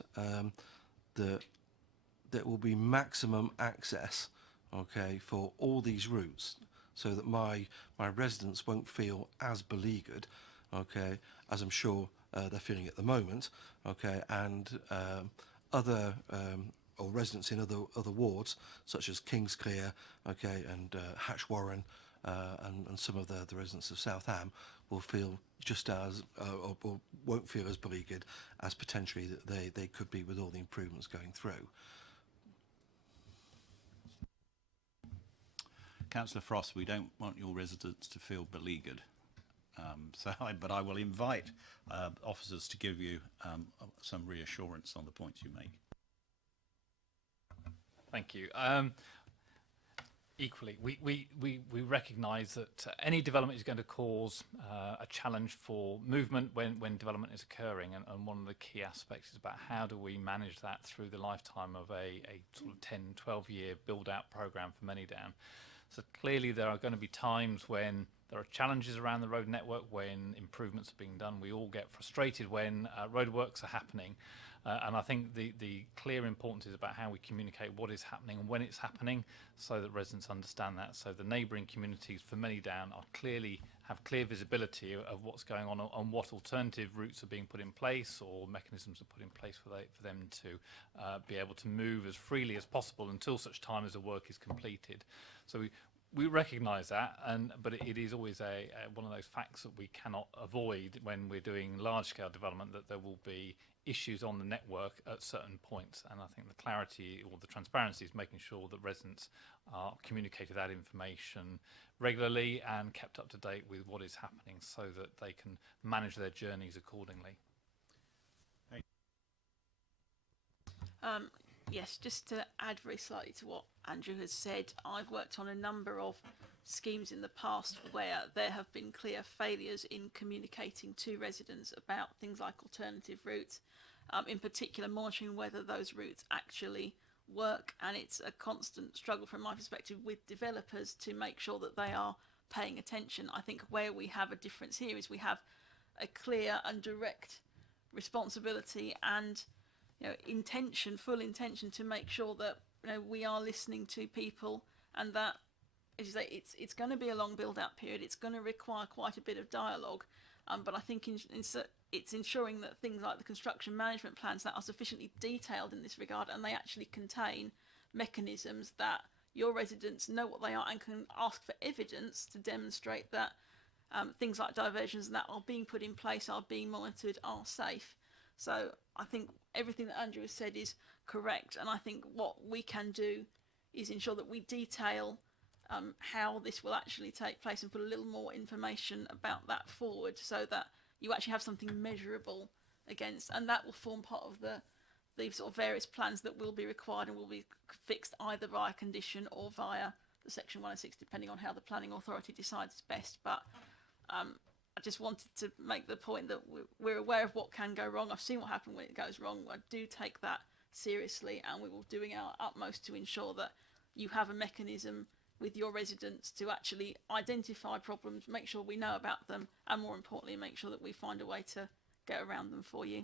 there will be maximum access, okay, for all these routes, so that my residents won't feel as beleaguered, okay, as I'm sure they're feeling at the moment, okay, and other or residents in other wards such as Kingsclear, okay, and Hatch Warren, and some of the residents of Southam will feel just as, or won't feel as beleaguered as potentially that they could be with all the improvements going through. Councillor Frost, we don't want your residents to feel beleaguered. But I will invite officers to give you some reassurance on the points you make. Thank you. Equally, we recognise that any development is going to cause a challenge for movement when development is occurring, and one of the key aspects is about how do we manage that through the lifetime of a sort of 10, 12-year build-out programme for Manydown. So clearly there are going to be times when there are challenges around the road network, when improvements are being done. We all get frustrated when roadworks are happening. And I think the clear importance is about how we communicate what is happening and when it's happening, so that residents understand that. So the neighbouring communities for Manydown have clear visibility of what's going on and what alternative routes are being put in place or mechanisms are put in place for them to be able to move as freely as possible until such time as the work is completed. So we recognise that, but it is always one of those facts that we cannot avoid when we're doing large-scale development, that there will be issues on the network at certain points. And I think the clarity or the transparency is making sure that residents are communicated that information regularly and kept up to date with what is happening, so that they can manage their journeys accordingly. Yes, just to add very slightly to what Andrew has said, I've worked on a number of schemes in the past where there have been clear failures in communicating to residents about things like alternative routes, in particular monitoring whether those routes actually work, and it's a constant struggle from my perspective with developers to make sure that they are paying attention. I think where we have a difference here is we have a clear and direct responsibility and full intention to make sure that we are listening to people, and that, as you say, it's going to be a long build-out period. It's going to require quite a bit of dialogue, but I think it's ensuring that things like the construction management plans that are sufficiently detailed in this regard, and they actually contain mechanisms that your residents know what they are and can ask for evidence to demonstrate that things like diversions that are being put in place, are being monitored, are safe. So I think everything that Andrew has said is correct, and I think what we can do is ensure that we detail how this will actually take place and put a little more information about that forward, so that you actually have something measurable against, and that will form part of the sort of various plans that will be required and will be fixed either via condition or via the Section 106, depending on how the planning authority decides best. But I just wanted to make the point that we're aware of what can go wrong. I've seen what happens when it goes wrong. I do take that seriously, and we will be doing our utmost to ensure that you have a mechanism with your residents to actually identify problems, make sure we know about them, and more importantly, make sure that we find a way to get around them for you.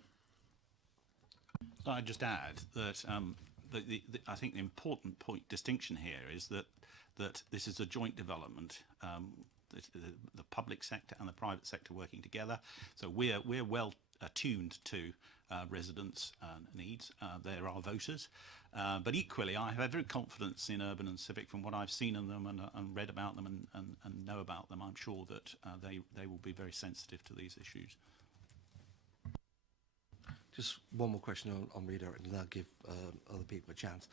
I'd just add that I think the important distinction here is that this is a joint development. The public sector and the private sector working together. So we're well attuned to residents' needs. They're our voters. But equally, I have every confidence in Urban and Civic from what I've seen in them and read about them and know about them. I'm sure that they will be very sensitive to these issues. Just one more question on redirect, and I'll give other people a chance.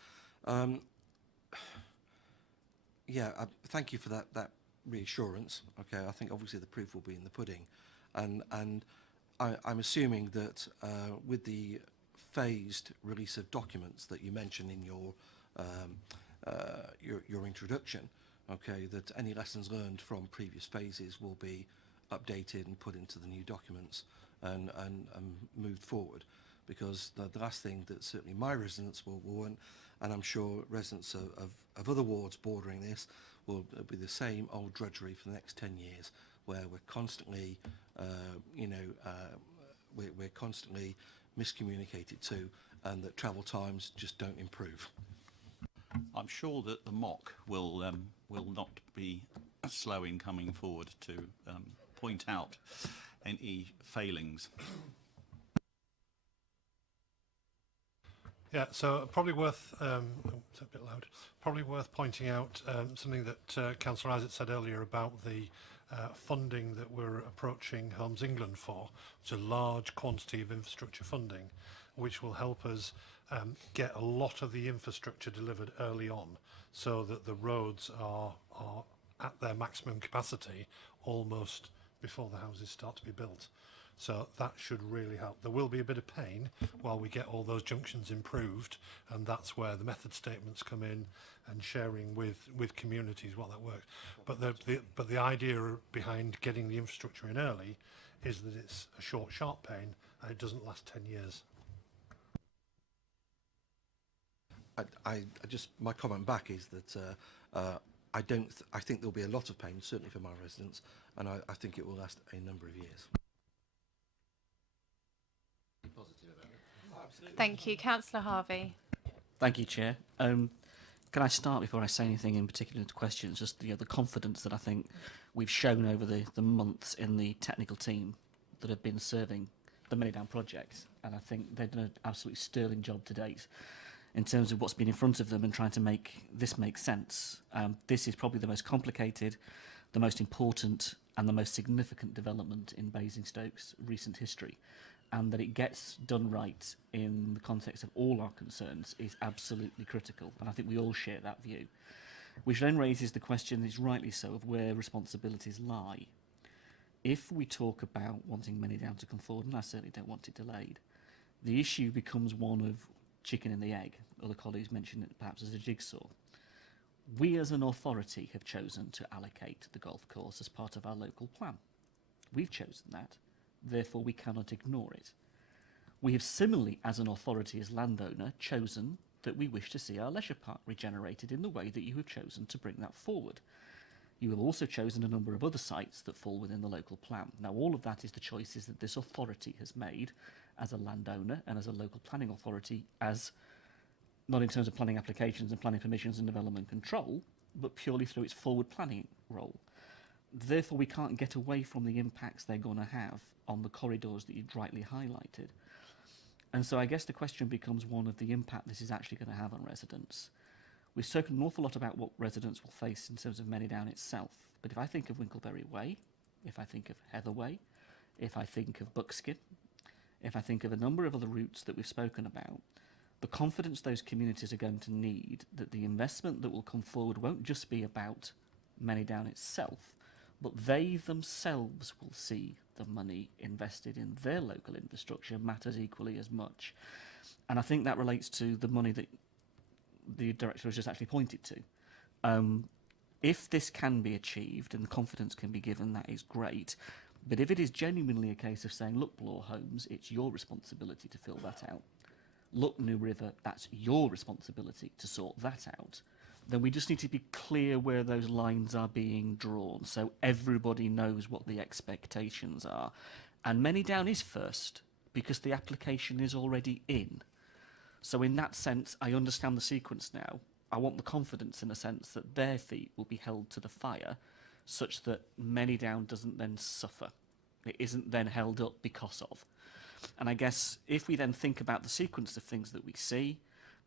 Thank you for that reassurance. Okay, I think obviously the proof will be in the pudding, and I'm assuming that with the phased release of documents that you mentioned in your introduction, okay, that any lessons learned from previous phases will be updated and put into the new documents and moved forward, because the last thing that certainly my residents will want, and I'm sure residents of other wards bordering this, will be the same old drudgery for the next 10 years, where we're constantly, we're constantly miscommunicated to, and that travel times just don't improve. I'm sure that the MOC will not be slow in coming forward to point out any failings. Yeah, so probably worth, it's a bit loud, probably worth pointing out something that Councillor Isaac said earlier about the funding that we're approaching Homes England for. It's a large quantity of infrastructure funding, which will help us get a lot of the infrastructure delivered early on, so that the roads are at their maximum capacity almost before the houses start to be built. So that should really help. There will be a bit of pain while we get all those junctions improved, and that's where the method statements come in and sharing with communities what that works. But the idea behind getting the infrastructure in early is that it's a short, sharp pain and it doesn't last 10 years. I just, my comment back is that I think there'll be a lot of pain, certainly for my residents, and I think it will last a number of years. Thank you. Councillor Harvey. Thank you, Chair. Can I start before I say anything in particular to questions? Just the confidence that I think we've shown over the months in the technical team that have been serving the Manydown project, and I think they've done an absolutely sterling job to date in terms of what's been in front of them and trying to make this make sense. This is probably the most complicated, the most important, and the most significant development in Basingstoke's recent history. And that it gets done right in the context of all our concerns is absolutely critical, and I think we all share that view. Which then raises the question, is rightly so, of where responsibilities lie. If we talk about wanting Manydown to come forward, and I certainly don't want it delayed, the issue becomes one of chicken and the egg. Other colleagues mentioned it perhaps as a jigsaw. We as an authority have chosen to allocate the golf course as part of our local plan. We've chosen that. Therefore, we cannot ignore it. We have similarly, as an authority, as landowner, chosen that we wish to see our leisure park regenerated in the way that you have chosen to bring that forward. You have also chosen a number of other sites that fall within the local plan. Now, all of that is the choices that this authority has made as a landowner and as a local planning authority, as not in terms of planning applications and planning permissions and development control, but purely through its forward planning role. Therefore, we can't get away from the impacts they're going to have on the corridors that you've rightly highlighted. And so I guess the question becomes one of the impact this is actually going to have on residents. We've spoken an awful lot about what residents will face in terms of Manydown itself, but if I think of Winkleberry Way, if I think of Heatherway, if I think of Buckskin, if I think of a number of other routes that we've spoken about, the confidence those communities are going to need that the investment that will come forward won't just be about Manydown itself, but they themselves will see the money invested in their local infrastructure matters equally as much. And I think that relates to the money that the Director has just actually pointed to. If this can be achieved and the confidence can be given, that is great. But if it is genuinely a case of saying, look, Bloor Homes, it's your responsibility to fill that out. Look, New River, that's your responsibility to sort that out. Then we just need to be clear where those lines are being drawn so everybody knows what the expectations are. And Manydown is first because the application is already in. So in that sense, I understand the sequence now. I want the confidence in a sense that their feet will be held to the fire such that Manydown doesn't then suffer. It isn't then held up because of. And I guess if we then think about the sequence of things that we see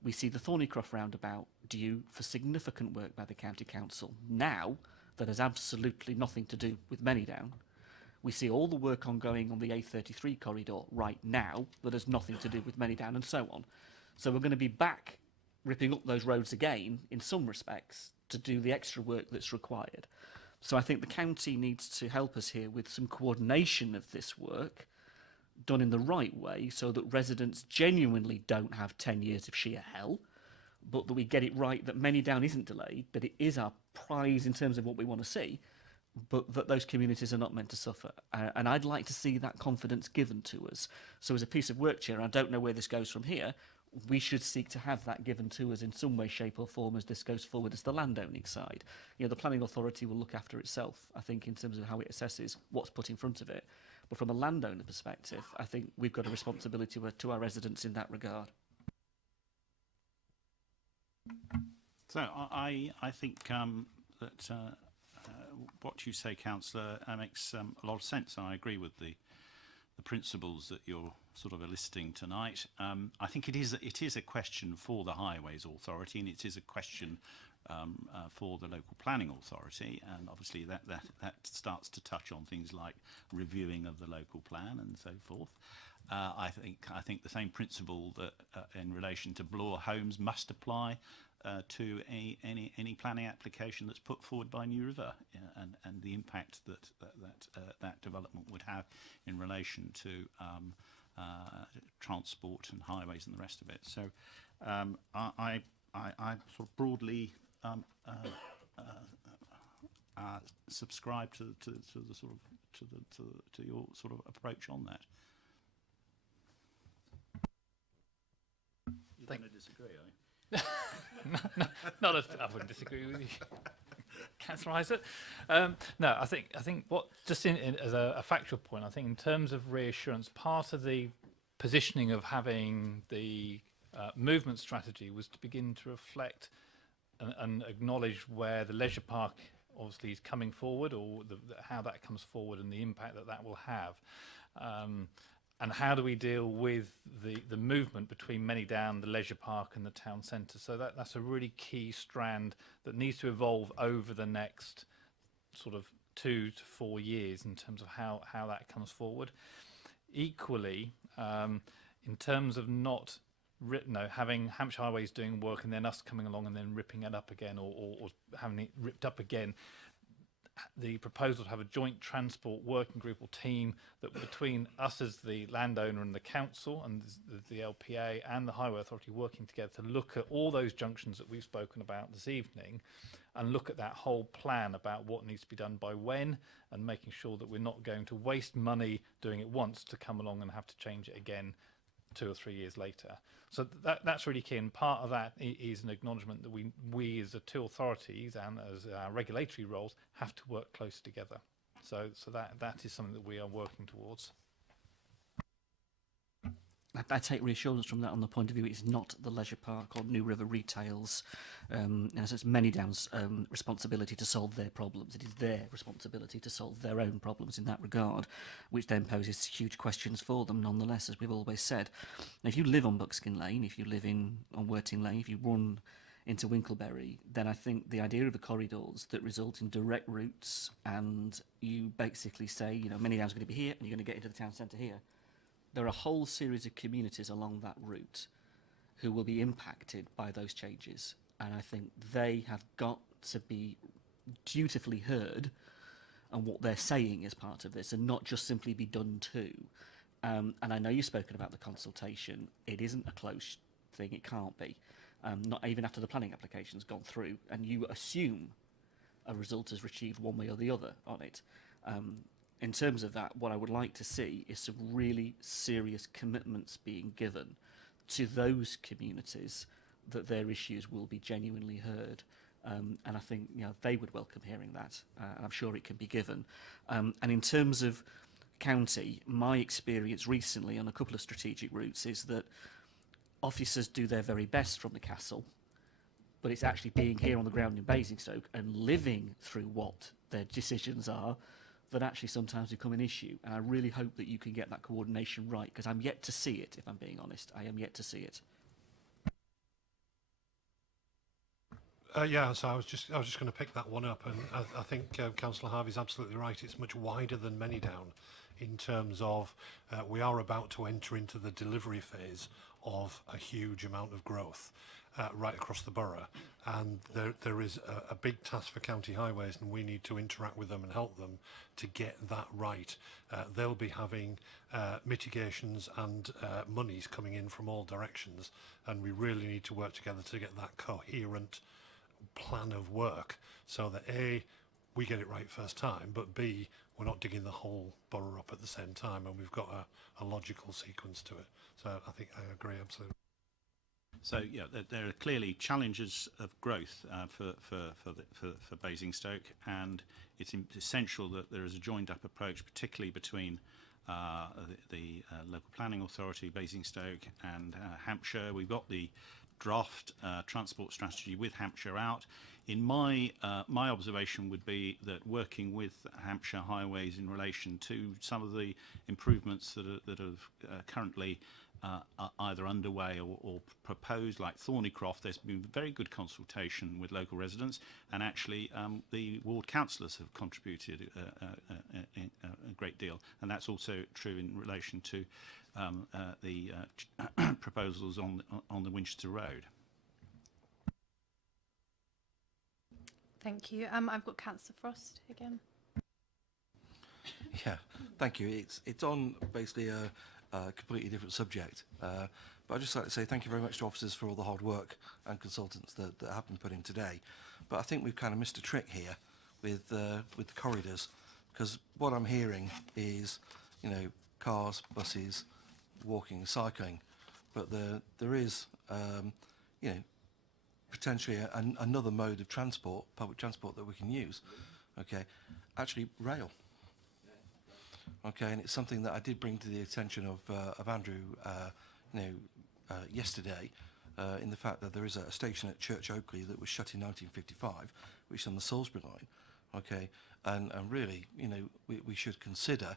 the Thornycroft roundabout due for significant work by the County Council now that has absolutely nothing to do with Manydown. We see all the work ongoing on the A339 Corridor right now that has nothing to do with Manydown, and so on. So we're going to be back ripping up those roads again in some respects to do the extra work that's required. So I think the county needs to help us here with some coordination of this work done in the right way so that residents genuinely don't have 10 years of sheer hell, but that we get it right, that Manydown isn't delayed, that it is our prize in terms of what we want to see, but that those communities are not meant to suffer. And I'd like to see that confidence given to us. So as a piece of work, Chair, I don't know where this goes from here, we should seek to have that given to us in some way, shape or form as this goes forward as the landowning side. You know, the planning authority will look after itself, I think, in terms of how it assesses what's put in front of it. But from a landowner perspective, I think we've got a responsibility to our residents in that regard. So I think that what you say, Councillor, makes a lot of sense. I agree with the the principles that you're sort of eliciting tonight. I think it is a question for the Highways Authority, and it is a question for the local planning authority, and obviously that starts to touch on things like reviewing of the local plan and so forth. I think the same principle that in relation to Bloor homes must apply to any planning application that's put forward by New River, and the impact that development would have in relation to transport and highways and the rest of it. So I sort of broadly subscribe to the sort of to your sort of approach on that. You're going to disagree, are you? Not as, I wouldn't disagree with you, Councillor Isaac. No, I think what just in as a factual point, I think in terms of reassurance, part of the positioning of having the movement strategy was to begin to reflect and acknowledge where the leisure park obviously is coming forward, or how that comes forward and the impact that will have. And how do we deal with the movement between Manydown, the leisure park and the town centre? So that's a really key strand that needs to evolve over the next sort of 2 to 4 years in terms of how that comes forward. Equally, in terms of not having Hampshire Highways doing work and then us coming along and then ripping it up again, or having it ripped up again, the proposal to have a joint transport working group or team that between us as the landowner and the council and the LPA and the Highway Authority working together to look at all those junctions that we've spoken about this evening, and look at that whole plan about what needs to be done by when, and making sure that we're not going to waste money doing it once to come along and have to change it again 2 or 3 years later. So that's really key, and part of that is an acknowledgement that we as the two authorities and as our regulatory roles have to work close together. So that is something that we are working towards. I take reassurance from that on the point of view it's not the leisure park or New River Retail's, as it's Manydown's responsibility to solve their problems. It is their responsibility to solve their own problems in that regard, which then poses huge questions for them nonetheless, as we've always said. Now, if you live on Buckskin Lane, if you live on Worting Lane, if you run into Winkleberry, then I think the idea of the corridors that result in direct routes, and you basically say, you know, Manydown's going to be here and you're going to get into the town centre here. There are a whole series of communities along that route who will be impacted by those changes, and I think they have got to be dutifully heard on what they're saying as part of this, and not just simply be done to. And I know you've spoken about the consultation. It isn't a closed thing, it can't be, not even after the planning application's gone through, and you assume a result is achieved one way or the other on it. In terms of that, what I would like to see is some really serious commitments being given to those communities that their issues will be genuinely heard. And I think, you know, they would welcome hearing that. I'm sure it can be given. And in terms of county, my experience recently on a couple of strategic routes is that officers do their very best from the castle, but it's actually being here on the ground in Basingstoke and living through what their decisions are that actually sometimes become an issue. And I really hope that you can get that coordination right, because I'm yet to see it, if I'm being honest. I am yet to see it. Yeah, so I was just going to pick that one up, and I think Councillor Harvey's absolutely right. It's much wider than Manydown in terms of we are about to enter into the delivery phase of a huge amount of growth right across the borough, and there is a big task for County Highways, and we need to interact with them and help them to get that right. They'll be having mitigations and monies coming in from all directions, and we really need to work together to get that coherent plan of work, so that A, we get it right first time, but B, we're not digging the whole borough up at the same time, and we've got a logical sequence to it. So I think I agree absolutely. So yeah, there are clearly challenges of growth for Basingstoke, and it's essential that there is a joined-up approach, particularly between the local planning authority, Basingstoke, and Hampshire. We've got the draft transport strategy with Hampshire out. in my observation would be that working with Hampshire Highways in relation to some of the improvements that are currently are either underway or proposed, like Thornycroft, there's been very good consultation with local residents, and actually the ward councillors have contributed a great deal, and that's also true in relation to the proposals on the Winchester Road. Thank you. I've got Councillor Frost again. Yeah, thank you. It's on basically a completely different subject, but I'd just like to say thank you very much to officers for all the hard work and consultants that have been put in today. But I think we've kind of missed a trick here with the corridors, because what I'm hearing is, you know, cars, buses, walking and cycling, but there is, you know, potentially another mode of transport, public transport, that we can use. Okay, actually rail. Okay, and it's something that I did bring to the attention of Andrew, you know, yesterday, in the fact that there is a station at Church Oakley that was shut in 1955, which is on the Salisbury line. Okay, and really, you know, we should consider,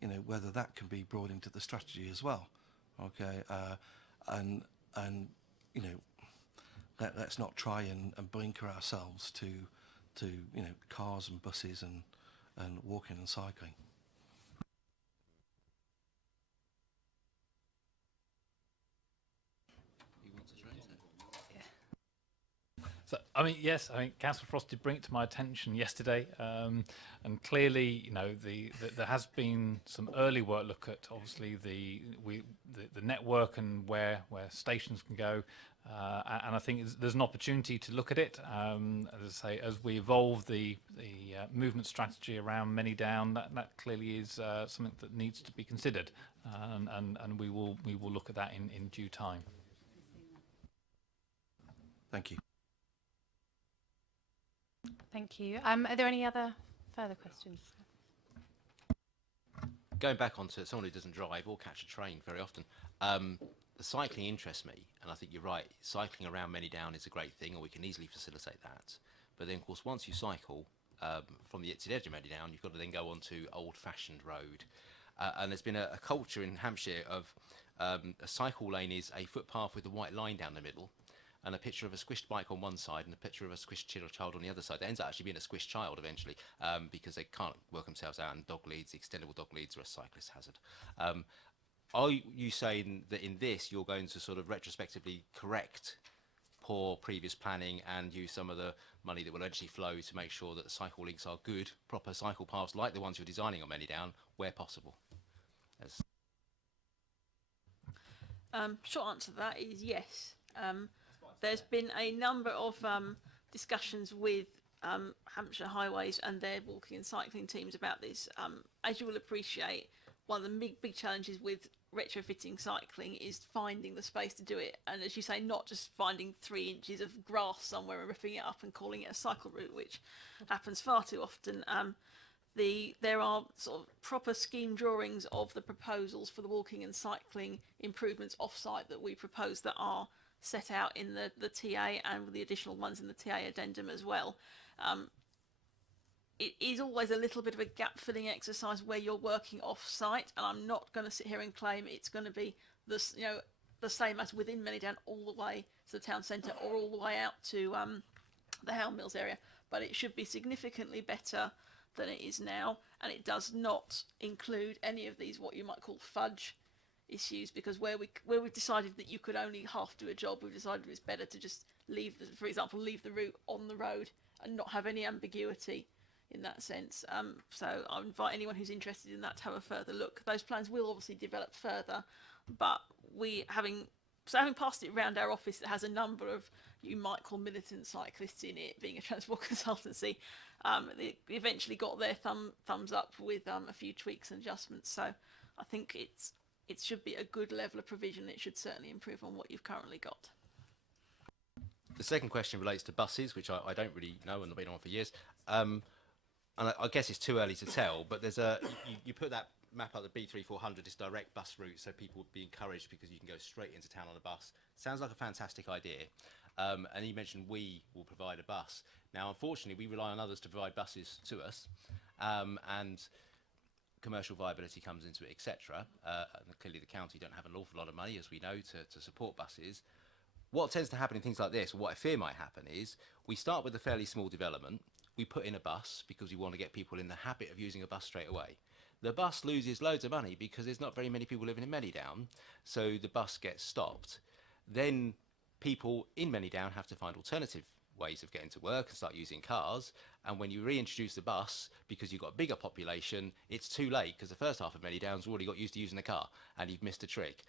you know, whether that can be brought into the strategy as well. Okay, and you know, let's not try and blinker ourselves to you know, cars and buses and walking and cycling. So, I mean, yes, I mean, Councillor Frost did bring it to my attention yesterday, and clearly, you know, there has been some early work look at obviously the network and where stations can go, and I think there's an opportunity to look at it. As I say, as we evolve the movement strategy around Manydown, that clearly is something that needs to be considered, and we will look at that in due time. Thank you. Thank you. Are there any other further questions? Going back onto someone who doesn't drive or catch a train very often, the cycling interests me, and I think you're right. Cycling around Manydown is a great thing, and we can easily facilitate that. But then, of course, once you cycle from the edge of Manydown, you've got to then go onto old-fashioned road. And there's been a culture in Hampshire of a cycle lane is a footpath with a white line down the middle, and a picture of a squished bike on one side and a picture of a squished child on the other side. That ends up actually being a squished child eventually, because they can't work themselves out, and dog leads, extendable dog leads, are a cyclist hazard. Are you saying that in this you're going to sort of retrospectively correct poor previous planning and use some of the money that will eventually flow to make sure that the cycle links are good, proper cycle paths like the ones you're designing on Manydown, where possible? Short answer to that is yes. There's been a number of discussions with Hampshire Highways and their walking and cycling teams about this. As you will appreciate, one of the big challenges with retrofitting cycling is finding the space to do it. And as you say, not just finding 3 inches of grass somewhere and ripping it up and calling it a cycle route, which happens far too often. There are sort of proper scheme drawings of the proposals for the walking and cycling improvements off-site that we propose that are set out in the TA and with the additional ones in the TA addendum as well. It is always a little bit of a gap-filling exercise where you're working off-site, and I'm not going to sit here and claim it's going to be the same as within Manydown all the way to the town centre or all the way out to the Howell Mills area, but it should be significantly better than it is now, and it does not include any of these what you might call fudge issues, because where we've decided that you could only half do a job, we've decided it's better to just leave the route on the road and not have any ambiguity in that sense. So I invite anyone who's interested in that to have a further look. Those plans will obviously develop further, but having passed it around our office that has a number of you might call militant cyclists in it, being a transport consultancy, they eventually got their thumbs up with a few tweaks and adjustments. So I think it should be a good level of provision. It should certainly improve on what you've currently got. The second question relates to buses, which I don't really know and I've been on for years. And I guess it's too early to tell, but there's you put that map up, the B3400, this direct bus route, so people would be encouraged because you can go straight into town on a bus. Sounds like a fantastic idea. And you mentioned we will provide a bus. Now, unfortunately, we rely on others to provide buses to us, and commercial viability comes into it, etc. And clearly, the county don't have an awful lot of money, as we know, to support buses. What tends to happen in things like this, or what I fear might happen, is we start with a fairly small development. We put in a bus because we want to get people in the habit of using a bus straight away. The bus loses loads of money because there's not very many people living in Manydown, so the bus gets stopped. Then people in Manydown have to find alternative ways of getting to work and start using cars, and when you reintroduce the bus, because you've got a bigger population, it's too late because the first half of Manydown's already got used to using the car and you've missed a trick.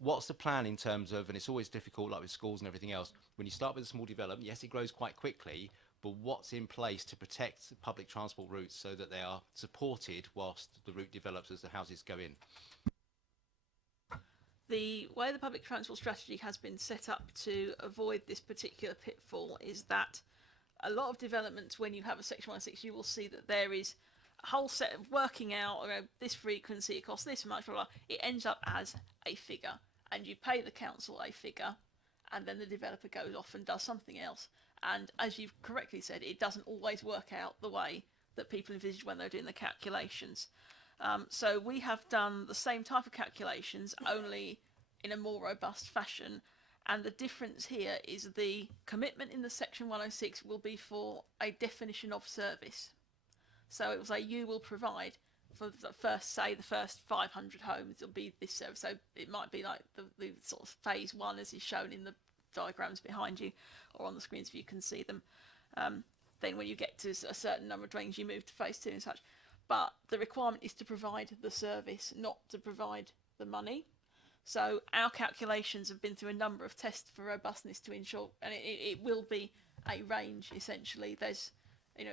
What's the plan in terms of, and it's always difficult like with schools and everything else, when you start with a small development, yes, it grows quite quickly, but what's in place to protect public transport routes so that they are supported whilst the route develops as the houses go in? The way the public transport strategy has been set up to avoid this particular pitfall is that a lot of developments, when you have a Section 106, you will see that there is a whole set of working out, this frequency, it costs this much, blah, blah. It ends up as a figure, and you pay the council a figure, and then the developer goes off and does something else. And as you've correctly said, it doesn't always work out the way that people envisage when they're doing the calculations. So we have done the same type of calculations, only in a more robust fashion. And the difference here is the commitment in the Section 106 will be for a definition of service. So it will say you will provide for the first 500 homes, it'll be this service. So it might be like the sort of phase 1 as is shown in the diagrams behind you or on the screens if you can see them. Then when you get to a certain number of dwellings, you move to phase 2 and such. But the requirement is to provide the service, not to provide the money. So our calculations have been through a number of tests for robustness to ensure, and it will be a range essentially. There's,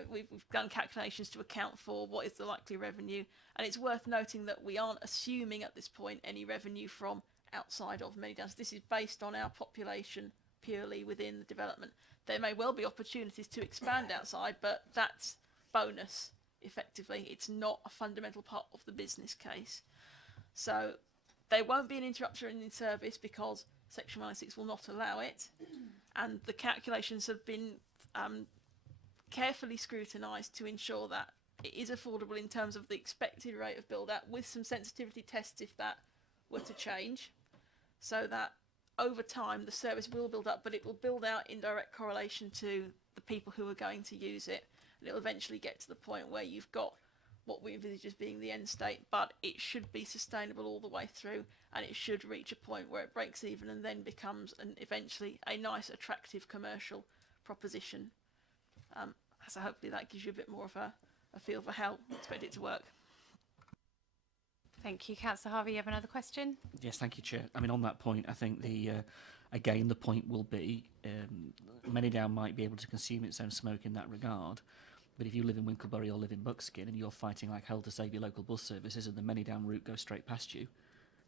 we've done calculations to account for what is the likely revenue, and it's worth noting that we aren't assuming at this point any revenue from outside of Manydown. So this is based on our population purely within the development. There may well be opportunities to expand outside, but that's bonus. Effectively, it's not a fundamental part of the business case. So there won't be an interruption in service because Section 106 will not allow it, and the calculations have been carefully scrutinised to ensure that it is affordable in terms of the expected rate of build out, with some sensitivity tests if that were to change, so that over time the service will build up, but it will build out in direct correlation to the people who are going to use it. And it'll eventually get to the point where you've got what we envisage as being the end state, but it should be sustainable all the way through, and it should reach a point where it breaks even and then becomes eventually a nice, attractive commercial proposition. So hopefully that gives you a bit more of a feel for how we expect it to work. Thank you. Councillor Harvey, you have another question? Yes, thank you, Chair. I mean, on that point, I think again, the point will be Manydown might be able to consume its own smoke in that regard, but if you live in Winklebury or live in Buckskin and you're fighting like hell to save your local bus services and the Manydown route goes straight past you,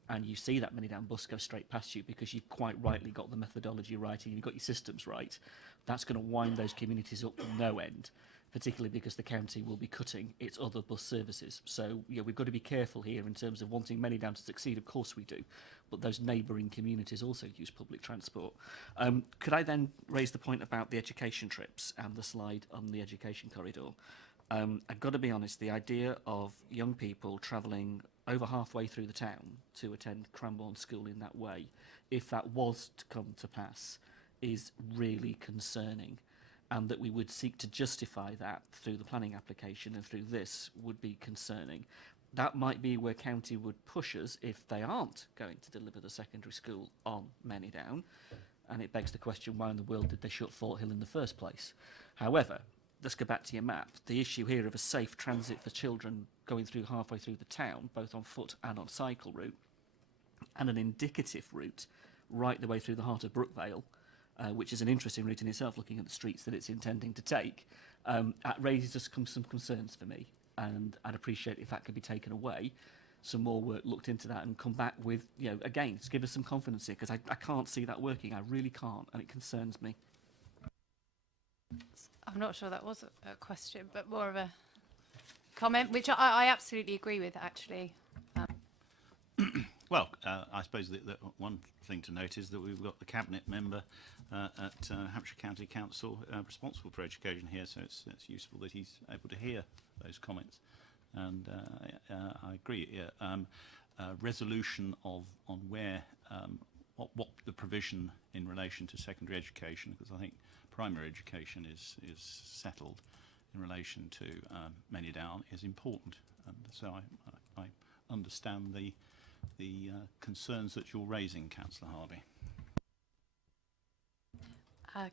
and you see that Manydown bus go straight past you because you've quite rightly got the methodology right and you've got your systems right, that's going to wind those communities up to no end, particularly because the county will be cutting its other bus services. So we've got to be careful here in terms of wanting Manydown to succeed. Of course we do, but those neighbouring communities also use public transport. Could I then raise the point about the education trips and the slide on the education corridor? I've got to be honest, the idea of young people travelling over halfway through the town to attend Cranbourne School in that way, if that was to come to pass, is really concerning. And that we would seek to justify that through the planning application and through this would be concerning. That might be where county would push us if they aren't going to deliver the secondary school on Manydown. And it begs the question, why in the world did they shut Fort Hill in the first place? However, let's go back to your map. The issue here of a safe transit for children going through halfway through the town, both on foot and on cycle route, and an indicative route right the way through the heart of Brookvale, which is an interesting route in itself, looking at the streets that it's intending to take, raises some concerns for me. And I'd appreciate if that could be taken away, some more work looked into that and come back with, again, to give us some confidence here, because I can't see that working. I really can't, and it concerns me. I'm not sure that was a question, but more of a comment, which I absolutely agree with, actually. Well, I suppose that one thing to note is that we've got the cabinet member at Hampshire County Council responsible for education here, so it's useful that he's able to hear those comments. And I agree. Yeah, resolution on where what the provision in relation to secondary education, because I think primary education is settled in relation to Manydown, is important, and so I understand the concerns that you're raising, Councillor Harvey.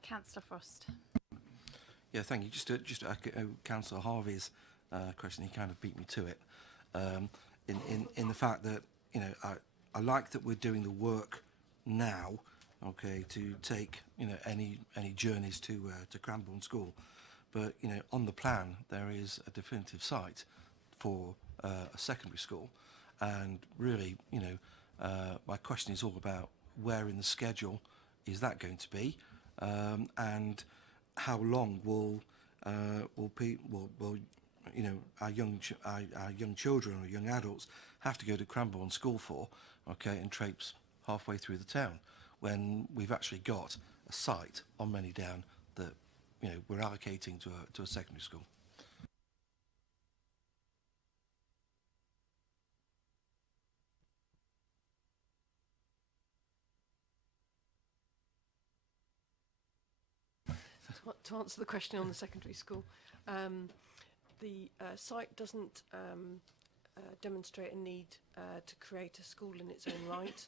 Councillor Frost. Yeah, thank you. Just to echo Councillor Harvey's question, he kind of beat me to it. In the fact that, you know, I like that we're doing the work now, okay, to take, you know, any journeys to Cranbourne School, but, you know, on the plan there is a definitive site for a secondary school, and really, you know, my question is all about where in the schedule is that going to be, and how long will you know, our young children or young adults have to go to Cranbourne School for, okay, and traipse halfway through the town, when we've actually got a site on Manydown that, you know, we're allocating to a secondary school. To answer the question on the secondary school, the site doesn't demonstrate a need to create a school in its own right.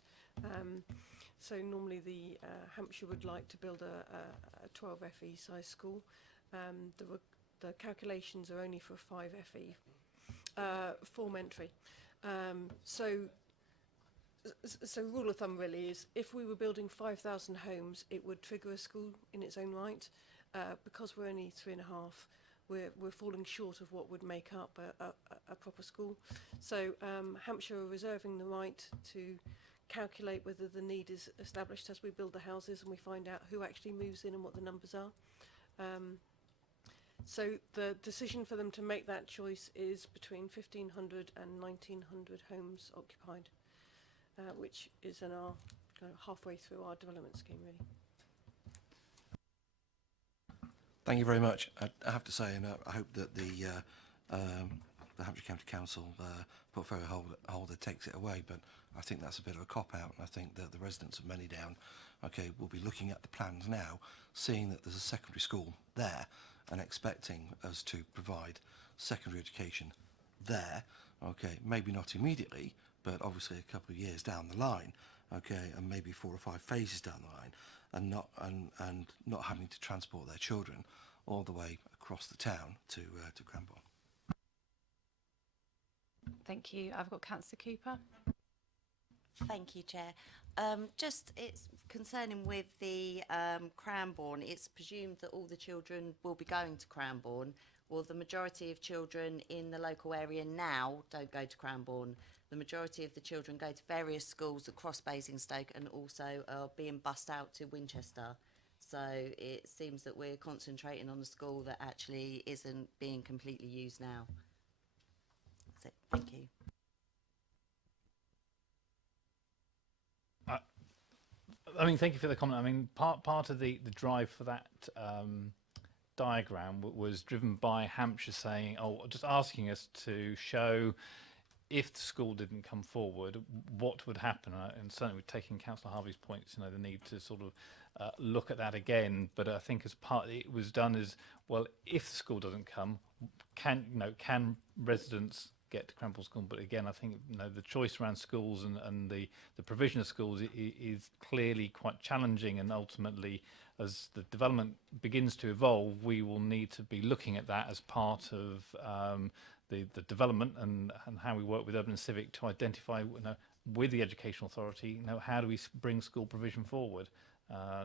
So normally Hampshire would like to build a 12 FE size school. The calculations are only for 5 FE, form entry. So rule of thumb really is, if we were building 5,000 homes, it would trigger a school in its own right. Because we're only 3.5, we're falling short of what would make up a proper school. So Hampshire are reserving the right to calculate whether the need is established as we build the houses and we find out who actually moves in and what the numbers are. So the decision for them to make that choice is between 1,500 and 1,900 homes occupied, which is in our kind of halfway through our development scheme, really. Thank you very much. I have to say, and I hope that the Hampshire County Council portfolio holder takes it away, but I think that's a bit of a cop-out, and I think that the residents of Manydown, okay, will be looking at the plans now, seeing that there's a secondary school there, and expecting us to provide secondary education there, okay, maybe not immediately, but obviously a couple of years down the line, okay, and maybe 4 or 5 phases down the line, and not having to transport their children all the way across the town to Cranbourne. Thank you. I've got Councillor Cooper. Thank you, Chair. Just it's concerning with the Cranbourne. It's presumed that all the children will be going to Cranbourne. Well, the majority of children in the local area now don't go to Cranbourne. The majority of the children go to various schools across Basingstoke and also are being bussed out to Winchester. So it seems that we're concentrating on a school that actually isn't being completely used now. That's it. Thank you. I mean, thank you for the comment. I mean, part of the drive for that diagram was driven by Hampshire saying, just asking us to show, if the school didn't come forward, what would happen? And certainly with taking Councillor Harvey's points, you know, the need to sort of look at that again. But I think as part, it was done as, well, if the school doesn't come, can residents get to Cranbourne School? But again, I think, you know, the choice around schools and the provision of schools is clearly quite challenging, and ultimately, as the development begins to evolve, we will need to be looking at that as part of the development and how we work with Urban and Civic to identify, you know, with the Education Authority, you know, how do we bring school provision forward?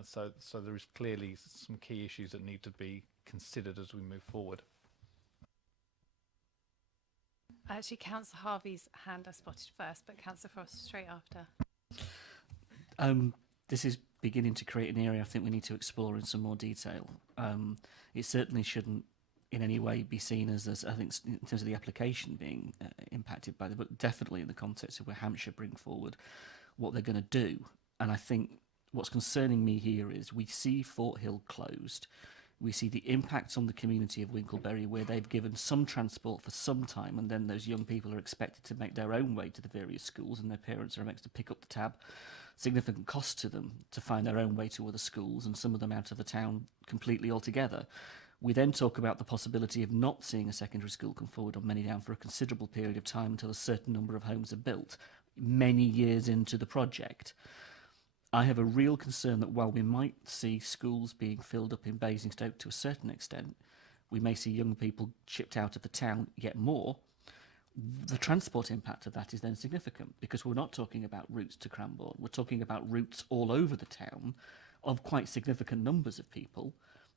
So there is clearly some key issues that need to be considered as we move forward. Actually, Councillor Harvey's hand I spotted first, but Councillor Frost straight after. This is beginning to create an area I think we need to explore in some more detail. It certainly shouldn't in any way be seen as I think, in terms of the application being impacted by but definitely in the context of where Hampshire bring forward what they're going to do. And I think what's concerning me here is we see Fort Hill closed. We see the impacts on the community of Winkleberry, where they've given some transport for some time, and then those young people are expected to make their own way to the various schools, and their parents are expected to pick up the tab. Significant cost to them to find their own way to other schools, and some of them out of the town completely altogether. We then talk about the possibility of not seeing a secondary school come forward on Manydown for a considerable period of time until a certain number of homes are built, many years into the project. I have a real concern that while we might see schools being filled up in Basingstoke to a certain extent, we may see young people shipped out of the town yet more. The transport impact of that is then significant, because we're not talking about routes to Cranbourne. We're talking about routes all over the town of quite significant numbers of people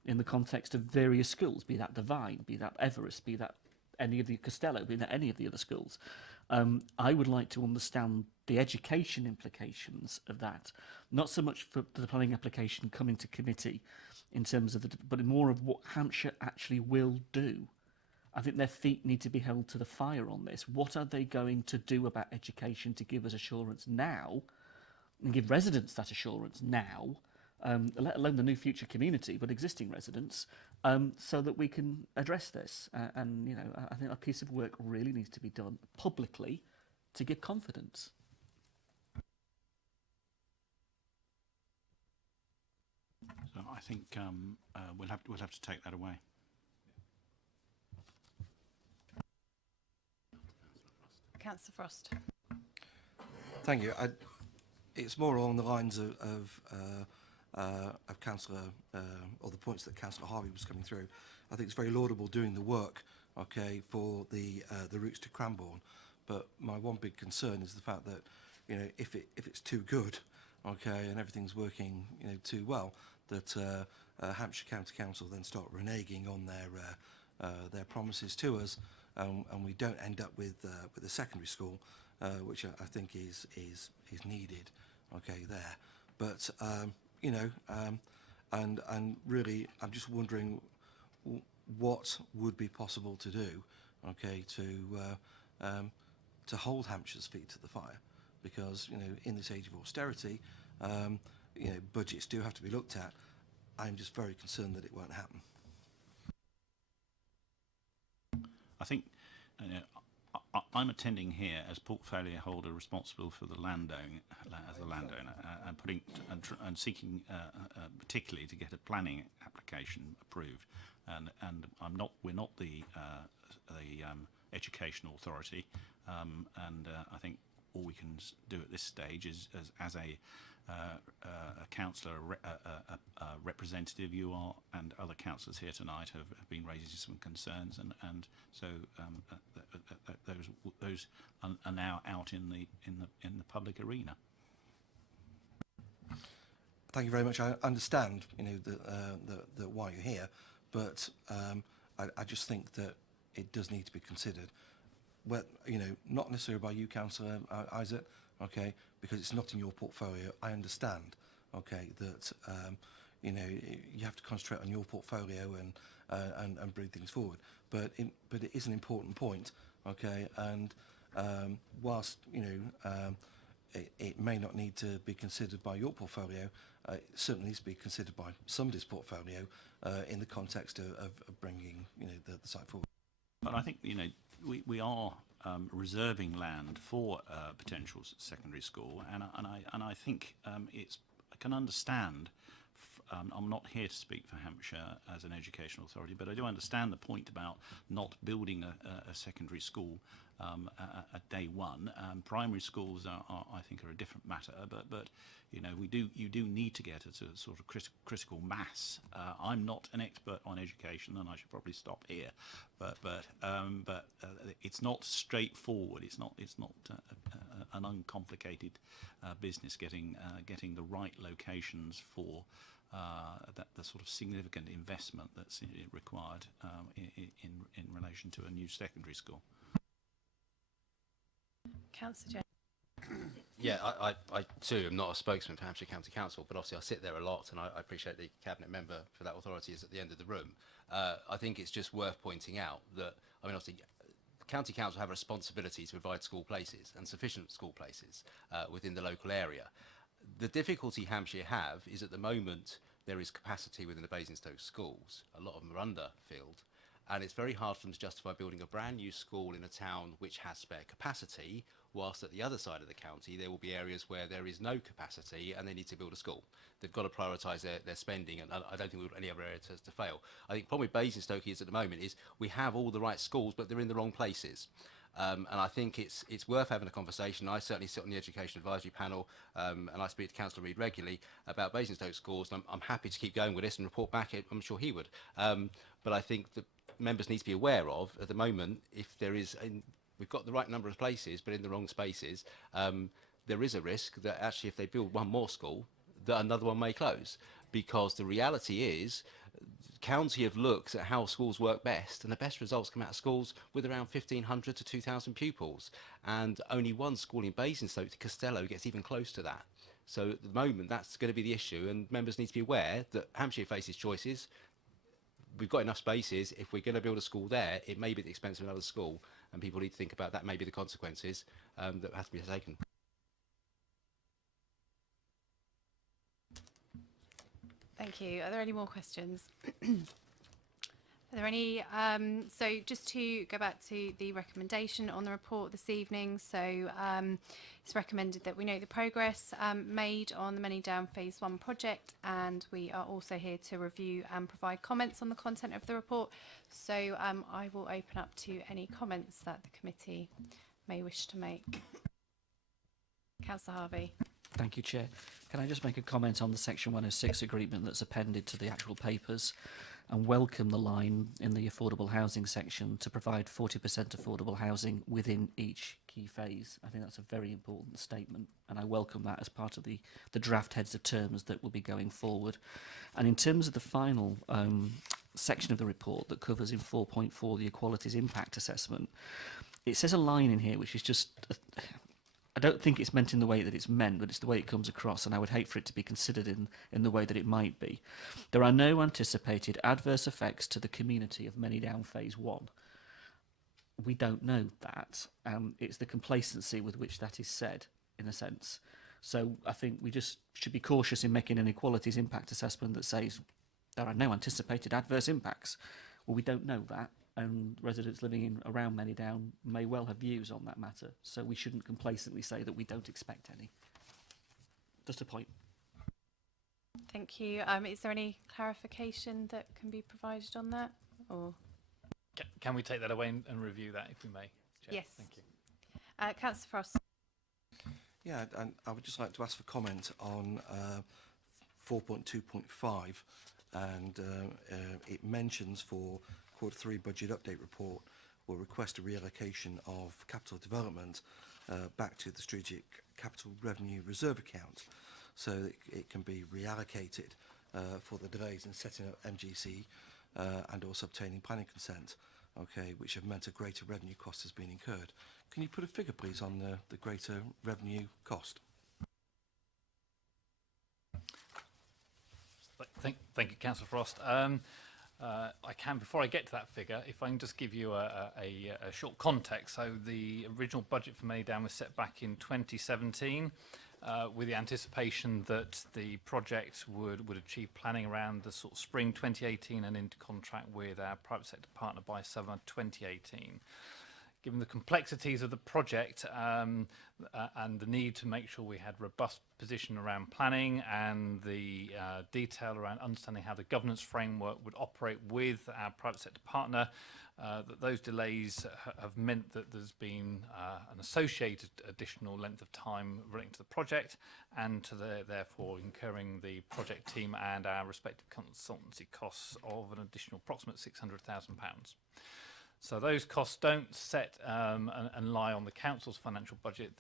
in the context of various schools, be that Devine, be that Everest, be that any of the Costello, be that any of the other schools. I would like to understand the education implications of that, not so much for the planning application coming to committee in terms of but more of what Hampshire actually will do. I think their feet need to be held to the fire on this. What are they going to do about education to give us assurance now, and give residents that assurance now, let alone the new future community, but existing residents, so that we can address this. And, you know, I think a piece of work really needs to be done publicly to give confidence. So I think we'll have to take that away. Councillor Frost. Thank you. It's more along the lines of Councillor, or the points that Councillor Harvey was coming through. I think it's very laudable doing the work, okay, for the routes to Cranbourne. But my one big concern is the fact that, you know, if it's too good, okay, and everything's working, you know, too well, that Hampshire County Council then start reneging on their promises to us, and we don't end up with a secondary school, which I think is needed, okay, there. But you know, and really, I'm just wondering what would be possible to do, okay, to hold Hampshire's feet to the fire, because, you know, in this age of austerity, you know, budgets do have to be looked at. I'm just very concerned that it won't happen. I think I'm attending here as portfolio holder responsible for the landowner, and seeking particularly to get a planning application approved. And we're not the education authority, and I think all we can do at this stage is, as a councillor, a representative, you are, and other councillors here tonight have been raising some concerns, and so those are now out in the public arena. Thank you very much. I understand, you know, the why you're here, but I just think that it does need to be considered. Well, you know, not necessarily by you, Councillor Isaac, okay, because it's not in your portfolio. I understand, okay, that you know, you have to concentrate on your portfolio and bring things forward. But it is an important point, okay, and whilst, you know, it may not need to be considered by your portfolio, it certainly needs to be considered by somebody's portfolio in the context of bringing, you know, the site forward. But I think, you know, we are reserving land for a potential secondary school, and I think I can understand. I'm not here to speak for Hampshire as an educational authority, but I do understand the point about not building a secondary school at day one. Primary schools I think are a different matter, but you know, you do need to get a sort of critical mass. I'm not an expert on education, and I should probably stop here. But it's not straightforward. It's not an uncomplicated business getting the right locations for the sort of significant investment that's required in relation to a new secondary school. Councillor Jones. Yeah, I too am not a spokesman for Hampshire County Council, but obviously I sit there a lot, and I appreciate the cabinet member for that authority is at the end of the room. I think it's just worth pointing out that, I mean, obviously, County Council have a responsibility to provide school places and sufficient school places within the local area. The difficulty Hampshire have is at the moment there is capacity within the Basingstoke schools. A lot of them are underfilled, and it's very hard for them to justify building a brand new school in a town which has spare capacity, whilst at the other side of the county there will be areas where there is no capacity and they need to build a school. They've got to prioritise their spending, and I don't think we want any other area to fail. I think the problem with Basingstoke is at the moment is we have all the right schools, but they're in the wrong places. And I think it's worth having a conversation. I certainly sit on the Education Advisory Panel, and I speak to Councillor Reid regularly about Basingstoke schools, and I'm happy to keep going with this and report back. I'm sure he would. But I think that members need to be aware of, at the moment, if there is... we've got the right number of places, but in the wrong spaces, there is a risk that actually if they build one more school, that another one may close. Because the reality is, county have looked at how schools work best, and the best results come out of schools with around 1,500 to 2,000 pupils. And only one school in Basingstoke, Costello, gets even close to that. So at the moment, that's going to be the issue, and members need to be aware that Hampshire faces choices. We've got enough spaces. If we're going to build a school there, it may be at the expense of another school, and people need to think about that. Maybe the consequences that have to be taken. Thank you. Are there any more questions? Are there any? So just to go back to the recommendation on the report this evening. So it's recommended that we note the progress made on the Manydown Phase 1 project, and we are also here to review and provide comments on the content of the report. So I will open up to any comments that the committee may wish to make. Councillor Harvey. Thank you, Chair. Can I just make a comment on the Section 106 agreement that's appended to the actual papers, and welcome the line in the affordable housing section to provide 40% affordable housing within each key phase. I think that's a very important statement, and I welcome that as part of the draft heads of terms that will be going forward. And in terms of the final section of the report that covers in 4.4 the Equalities Impact Assessment, it says a line in here which is just... I don't think it's meant in the way that it's meant, but it's the way it comes across, and I would hate for it to be considered in the way that it might be. There are no anticipated adverse effects to the community of Manydown Phase 1. We don't know that. It's the complacency with which that is said, in a sense. So I think we just should be cautious in making an equalities impact assessment that says there are no anticipated adverse impacts. Well, we don't know that. And residents living around Manydown may well have views on that matter, so we shouldn't complacently say that we don't expect any. Just a point. Thank you. Is there any clarification that can be provided on that? Or Can we take that away and review that, if we may, Chair? Yes. Thank you. Councillor Frost. Yeah, and I would just like to ask for comment on 4.2.5, and it mentions for Q3 budget update report will request a reallocation of capital development back to the strategic capital revenue reserve account, so that it can be reallocated for the delays in setting up MGC and also obtaining planning consent, okay, which have meant a greater revenue cost has been incurred. Can you put a figure, please, on the greater revenue cost? Thank you, Councillor Frost. I can, before I get to that figure, if I can just give you a short context. So the original budget for Manydown was set back in 2017 with the anticipation that the project would achieve planning around the sort of spring 2018 and into contract with our private sector partner by summer 2018. Given the complexities of the project and the need to make sure we had robust position around planning and the detail around understanding how the governance framework would operate with our private sector partner, that those delays have meant that there's been an associated additional length of time relating to the project, and to therefore incurring the project team and our respective consultancy costs of an additional approximate £600,000. So those costs don't set and lie on the council's financial budget.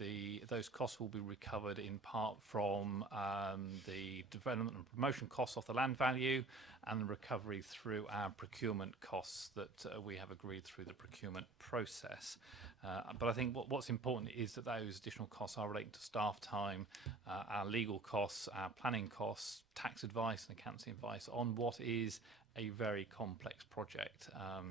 Those costs will be recovered in part from the development and promotion costs off the land value, and the recovery through our procurement costs that we have agreed through the procurement process. But I think what's important is that those additional costs are relating to staff time, our legal costs, our planning costs, tax advice and accounting advice on what is a very complex project.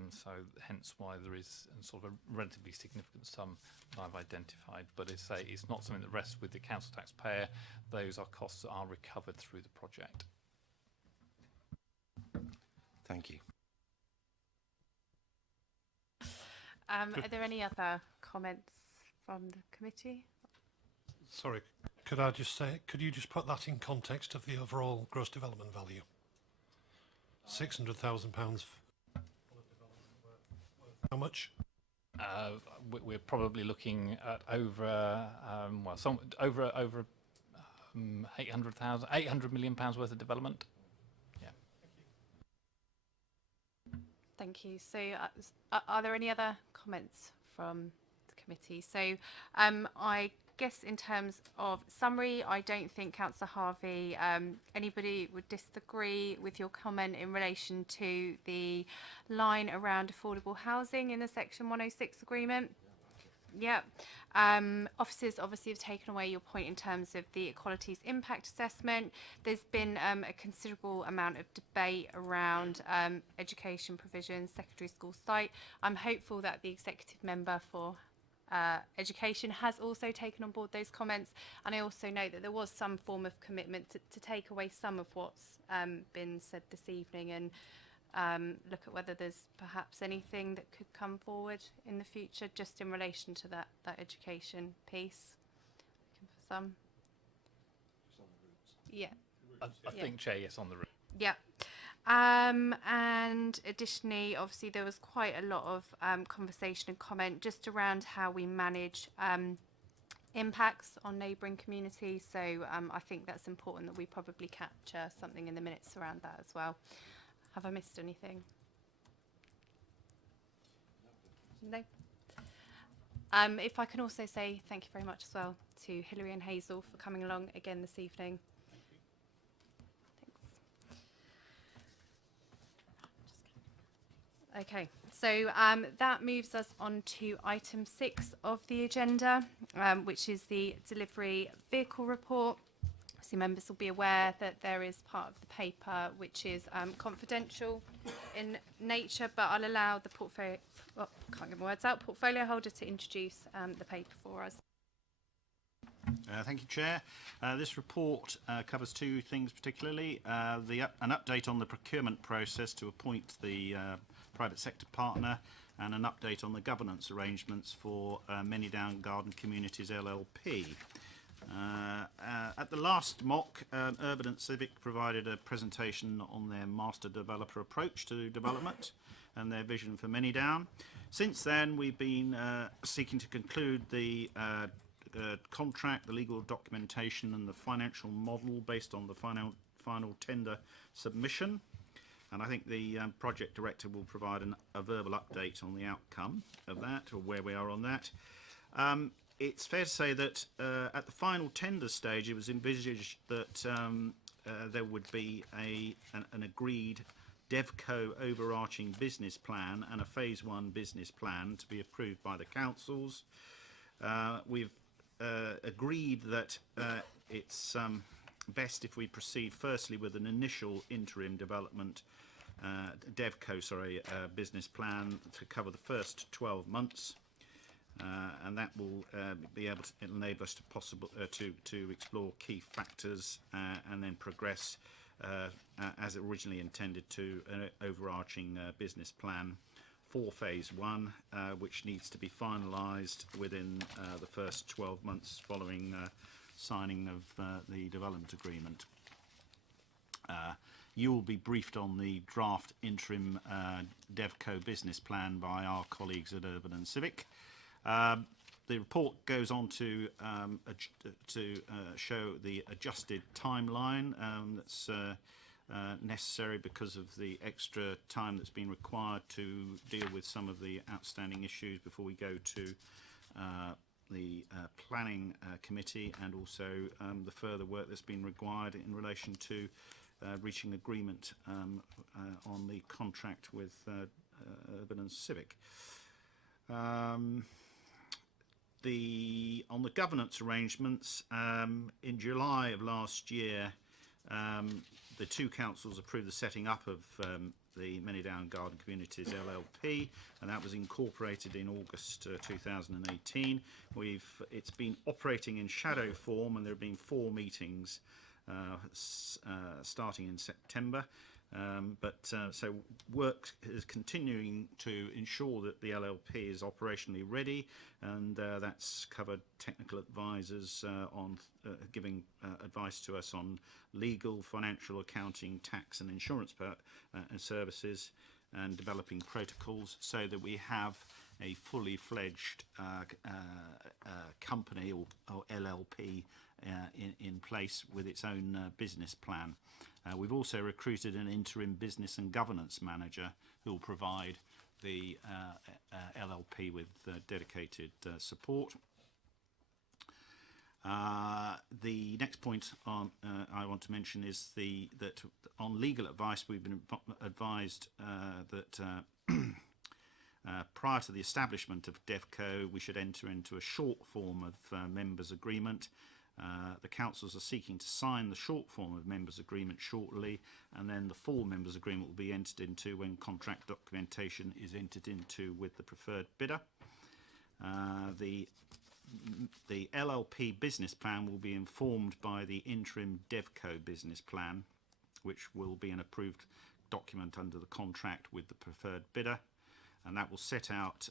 So hence why there is a sort of a relatively significant sum that I've identified. But as I say, it's not something that rests with the council taxpayer. Those are costs that are recovered through the project. Thank you. Are there any other comments from the committee? Sorry, could I just say, could you just put that in context of the overall gross development value? £600,000. How much? We're probably looking at over over 800 million pounds worth of development. Yeah. Thank you. So are there any other comments from the committee? So I guess in terms of summary, I don't think Councillor Harvey, anybody would disagree with your comment in relation to the line around affordable housing in the Section 106 agreement. Yeah. Officers obviously have taken away your point in terms of the equalities impact assessment. There's been a considerable amount of debate around education provision, secondary school site. I'm hopeful that the executive member for education has also taken on board those comments, and I also know that there was some form of commitment to take away some of what's been said this evening and look at whether there's perhaps anything that could come forward in the future just in relation to that education piece. Looking for some. Yeah. I think, Chair, yes, on the route. Yeah. And additionally, obviously, there was quite a lot of conversation and comment just around how we manage impacts on neighbouring communities. So I think that's important that we probably capture something in the minutes around that as well. Have I missed anything? No. If I can also say thank you very much as well to Hilary and Hazel for coming along again this evening. Okay, so that moves us on to item 6 of the agenda, which is the delivery vehicle report. So members will be aware that there is part of the paper which is confidential in nature, but I'll allow the portfolio holder to introduce the paper for us. Thank you, Chair. This report covers two things particularly. An update on the procurement process to appoint the private sector partner, and an update on the governance arrangements for Manydown Garden Communities LLP. At the last mock, Urban and Civic provided a presentation on their master developer approach to development and their vision for Manydown. Since then, we've been seeking to conclude the contract, the legal documentation and the financial model based on the final tender submission. And I think the project director will provide a verbal update on the outcome of that, or where we are on that. It's fair to say that at the final tender stage, it was envisaged that there would be an agreed DevCo overarching business plan and a phase 1 business plan to be approved by the councils. We've agreed that it's best if we proceed firstly with an initial interim development DevCo business plan to cover the first 12 months. And that will be able to enable us to explore key factors and then progress as originally intended to an overarching business plan for phase 1, which needs to be finalised within the first 12 months following signing of the development agreement. You will be briefed on the draft interim DevCo business plan by our colleagues at Urban and Civic. The report goes on to show the adjusted timeline that's necessary because of the extra time that's been required to deal with some of the outstanding issues before we go to the planning committee, and also the further work that's been required in relation to reaching agreement on the contract with Urban and Civic. On the governance arrangements, in July of last year, the two councils approved the setting up of the Manydown Garden Communities LLP, and that was incorporated in August 2018. It's been operating in shadow form, and there have been 4 meetings starting in September. So work is continuing to ensure that the LLP is operationally ready, and that's covered technical advisors on giving advice to us on legal, financial, accounting, tax and insurance and services, and developing protocols so that we have a fully fledged company or LLP in place with its own business plan. We've also recruited an interim business and governance manager who will provide the LLP with dedicated support. The next point I want to mention is that on legal advice, we've been advised that prior to the establishment of DevCo, we should enter into a short form of members' agreement. The councils are seeking to sign the short form of members' agreement shortly, and then the full members' agreement will be entered into when contract documentation is entered into with the preferred bidder. The LLP business plan will be informed by the interim DevCo business plan, which will be an approved document under the contract with the preferred bidder, and that will set out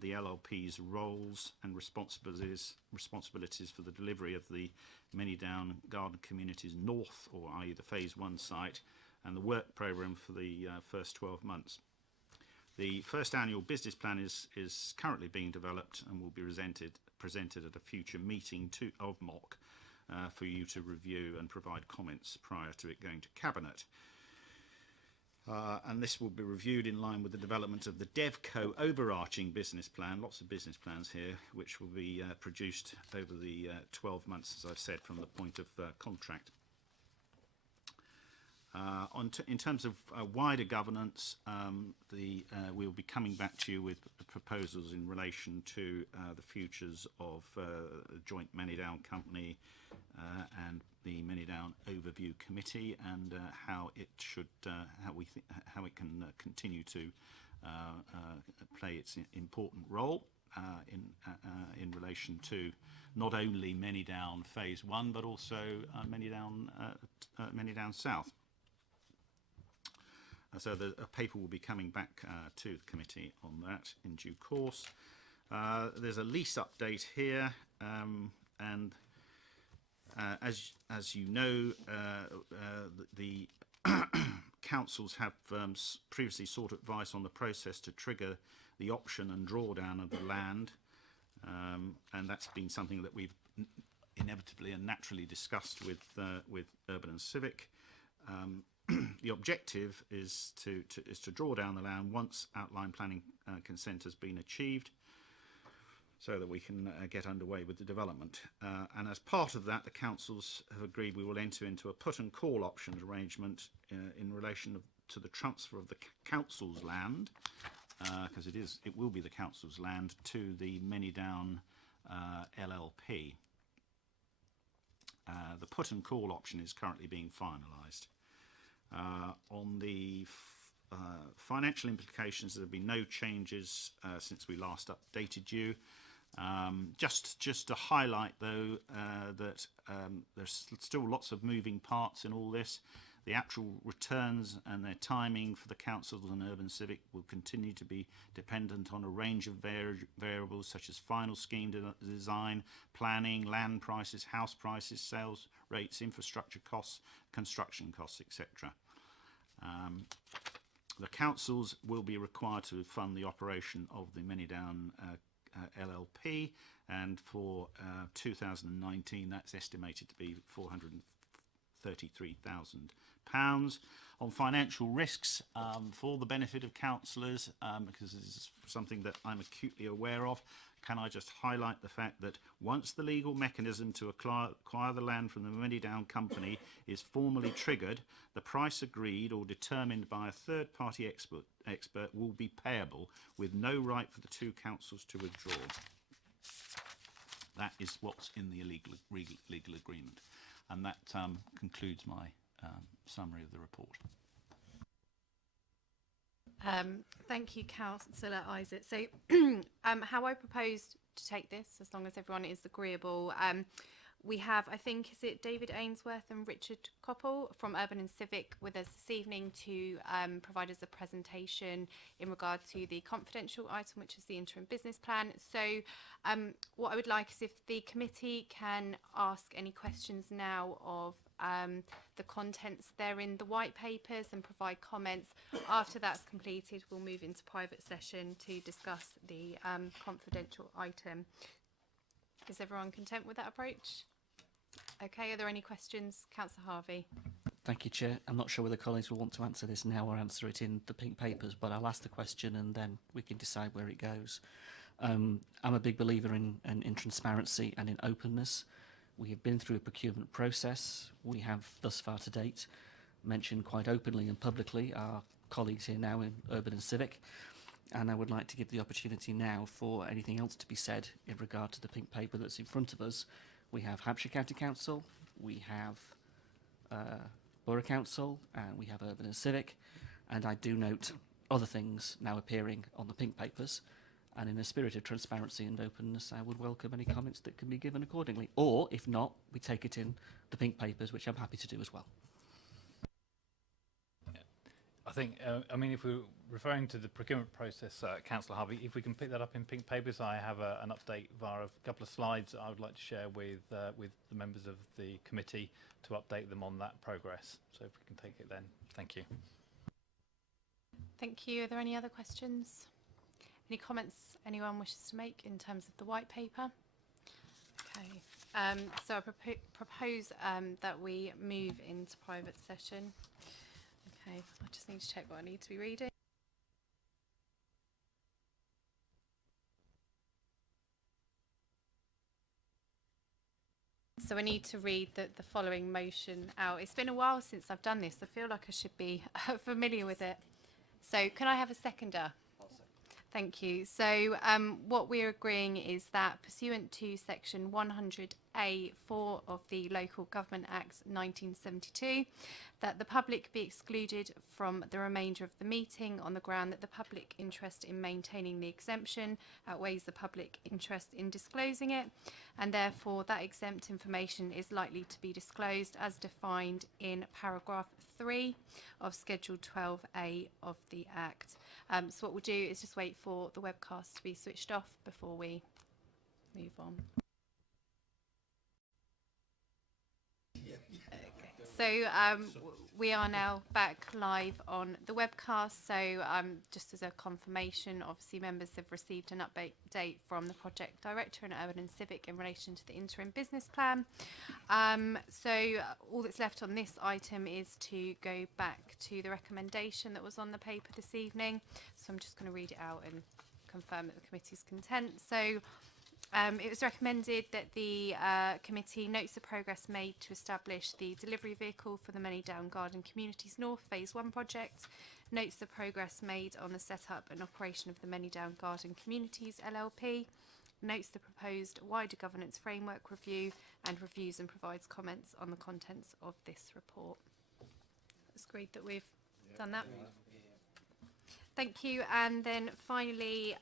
the LLP's roles and responsibilities for the delivery of the Manydown Garden Communities North, or i.e. the Phase 1 site, and the work programme for the first 12 months. The first annual business plan is currently being developed and will be presented at a future meeting of MOC for you to review and provide comments prior to it going to Cabinet. And this will be reviewed in line with the development of the DevCo overarching business plan, lots of business plans here, which will be produced over the 12 months, as I've said, from the point of contract. In terms of wider governance, we'll be coming back to you with proposals in relation to the futures of the joint Manydown company and the Manydown Overview Committee, and how it can continue to play its important role in relation to not only Manydown Phase 1 but also Manydown South. So a paper will be coming back to the committee on that in due course. There's a lease update here, and as you know, the councils have previously sought advice on the process to trigger the option and drawdown of the land, and that's been something that we've inevitably and naturally discussed with Urban and Civic. The objective is to draw down the land once outline planning consent has been achieved, so that we can get underway with the development. And as part of that, the councils have agreed we will enter into a put and call option arrangement in relation to the transfer of the council's land, because it will be the council's land, to the Manydown LLP. The put and call option is currently being finalised. On the financial implications, there have been no changes since we last updated you. Just to highlight, though, that there's still lots of moving parts in all this. The actual returns and their timing for the councils and Urban Civic will continue to be dependent on a range of variables such as final scheme design, planning, land prices, house prices, sales rates, infrastructure costs, construction costs, etc. The councils will be required to fund the operation of the Manydown LLP, and for 2019 that's estimated to be £33,000. On financial risks, for the benefit of councillors, because this is something that I'm acutely aware of, can I just highlight the fact that once the legal mechanism to acquire the land from the Manydown company is formally triggered, the price agreed or determined by a third-party expert will be payable, with no right for the two councils to withdraw. That is what's in the legal agreement. And that concludes my summary of the report. Thank you, Councillor Isaac. So how I propose to take this, as long as everyone is agreeable, we have, I think, is it David Ainsworth and Richard Coppell from Urban and Civic with us this evening to provide us a presentation in regard to the confidential item, which is the interim business plan. So what I would like is if the committee can ask any questions now of the contents there in the white papers and provide comments. After that's completed, we'll move into private session to discuss the confidential item. Is everyone content with that approach? Okay, are there any questions? Councillor Harvey. Thank you, Chair. I'm not sure whether colleagues will want to answer this now or answer it in the pink papers, but I'll ask the question and then we can decide where it goes. I'm a big believer in transparency and in openness. We have been through a procurement process. We have, thus far to date, mentioned quite openly and publicly our colleagues here now in Urban and Civic, and I would like to give the opportunity now for anything else to be said in regard to the pink paper that's in front of us. We have Hampshire County Council, we have Borough Council, and we have Urban and Civic, and I do note other things now appearing on the pink papers, and in a spirit of transparency and openness, I would welcome any comments that can be given accordingly. Or, if not, we take it in the pink papers, which I'm happy to do as well. I think, I mean, if we're referring to the procurement process, Councillor Harvey, if we can pick that up in pink papers, I have an update via a couple of slides I would like to share with the members of the committee to update them on that progress. So if we can take it then, thank you. Thank you. Are there any other questions? Any comments anyone wishes to make in terms of the white paper? Okay. So I propose that we move into private session. Okay, I just need to check what I need to be reading. So I need to read the following motion out. It's been a while since I've done this. I feel like I should be familiar with it. So can I have a seconder? Thank you. So what we're agreeing is that pursuant to section 100A(4) of the Local Government Act 1972, that the public be excluded from the remainder of the meeting on the ground that the public interest in maintaining the exemption outweighs the public interest in disclosing it, and therefore that exempt information is likely to be disclosed as defined in paragraph 3 of Schedule 12A of the Act. So what we'll do is just wait for the webcast to be switched off before we move on. Okay. So we are now back live on the webcast. So just as a confirmation, obviously members have received an update from the project director in Urban and Civic in relation to the interim business plan. So all that's left on this item is to go back to the recommendation that was on the paper this evening. So I'm just going to read it out and confirm that the committee's content. So it was recommended that the committee notes the progress made to establish the delivery vehicle for the Manydown Garden Communities North Phase 1 project, notes the progress made on the setup and operation of the Manydown Garden Communities LLP, notes the proposed wider governance framework review, and reviews and provides comments on the contents of this report. It's great that we've done that. Thank you. And then finally,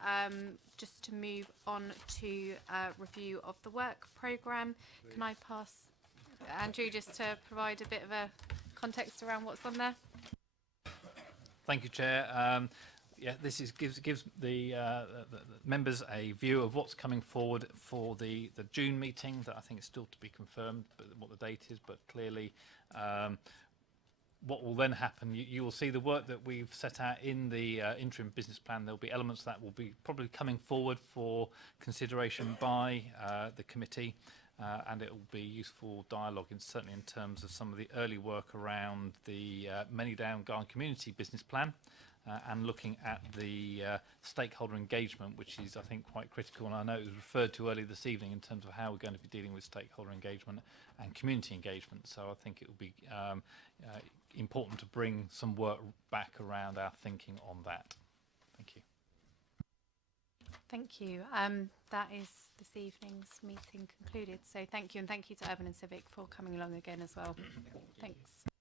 just to move on to review of the work programme, can I pass Andrew just to provide a bit of a context around what's on there? Thank you, Chair. Yeah, this gives the members a view of what's coming forward for the June meeting. That I think is still to be confirmed, but what the date is. But clearly, what will then happen? You will see the work that we've set out in the interim business plan. There will be elements that will be probably coming forward for consideration by the committee. and it will be useful dialogue, certainly in terms of some of the early work around the Manydown Garden Community Business Plan, and looking at the stakeholder engagement, which is, I think, quite critical. And I know it was referred to earlier this evening in terms of how we're going to be dealing with stakeholder engagement and community engagement. So I think it will be important to bring some work back around our thinking on that. Thank you. Thank you. That is this evening's meeting concluded. So thank you, and thank you to Urban and Civic for coming along again as well. Thanks.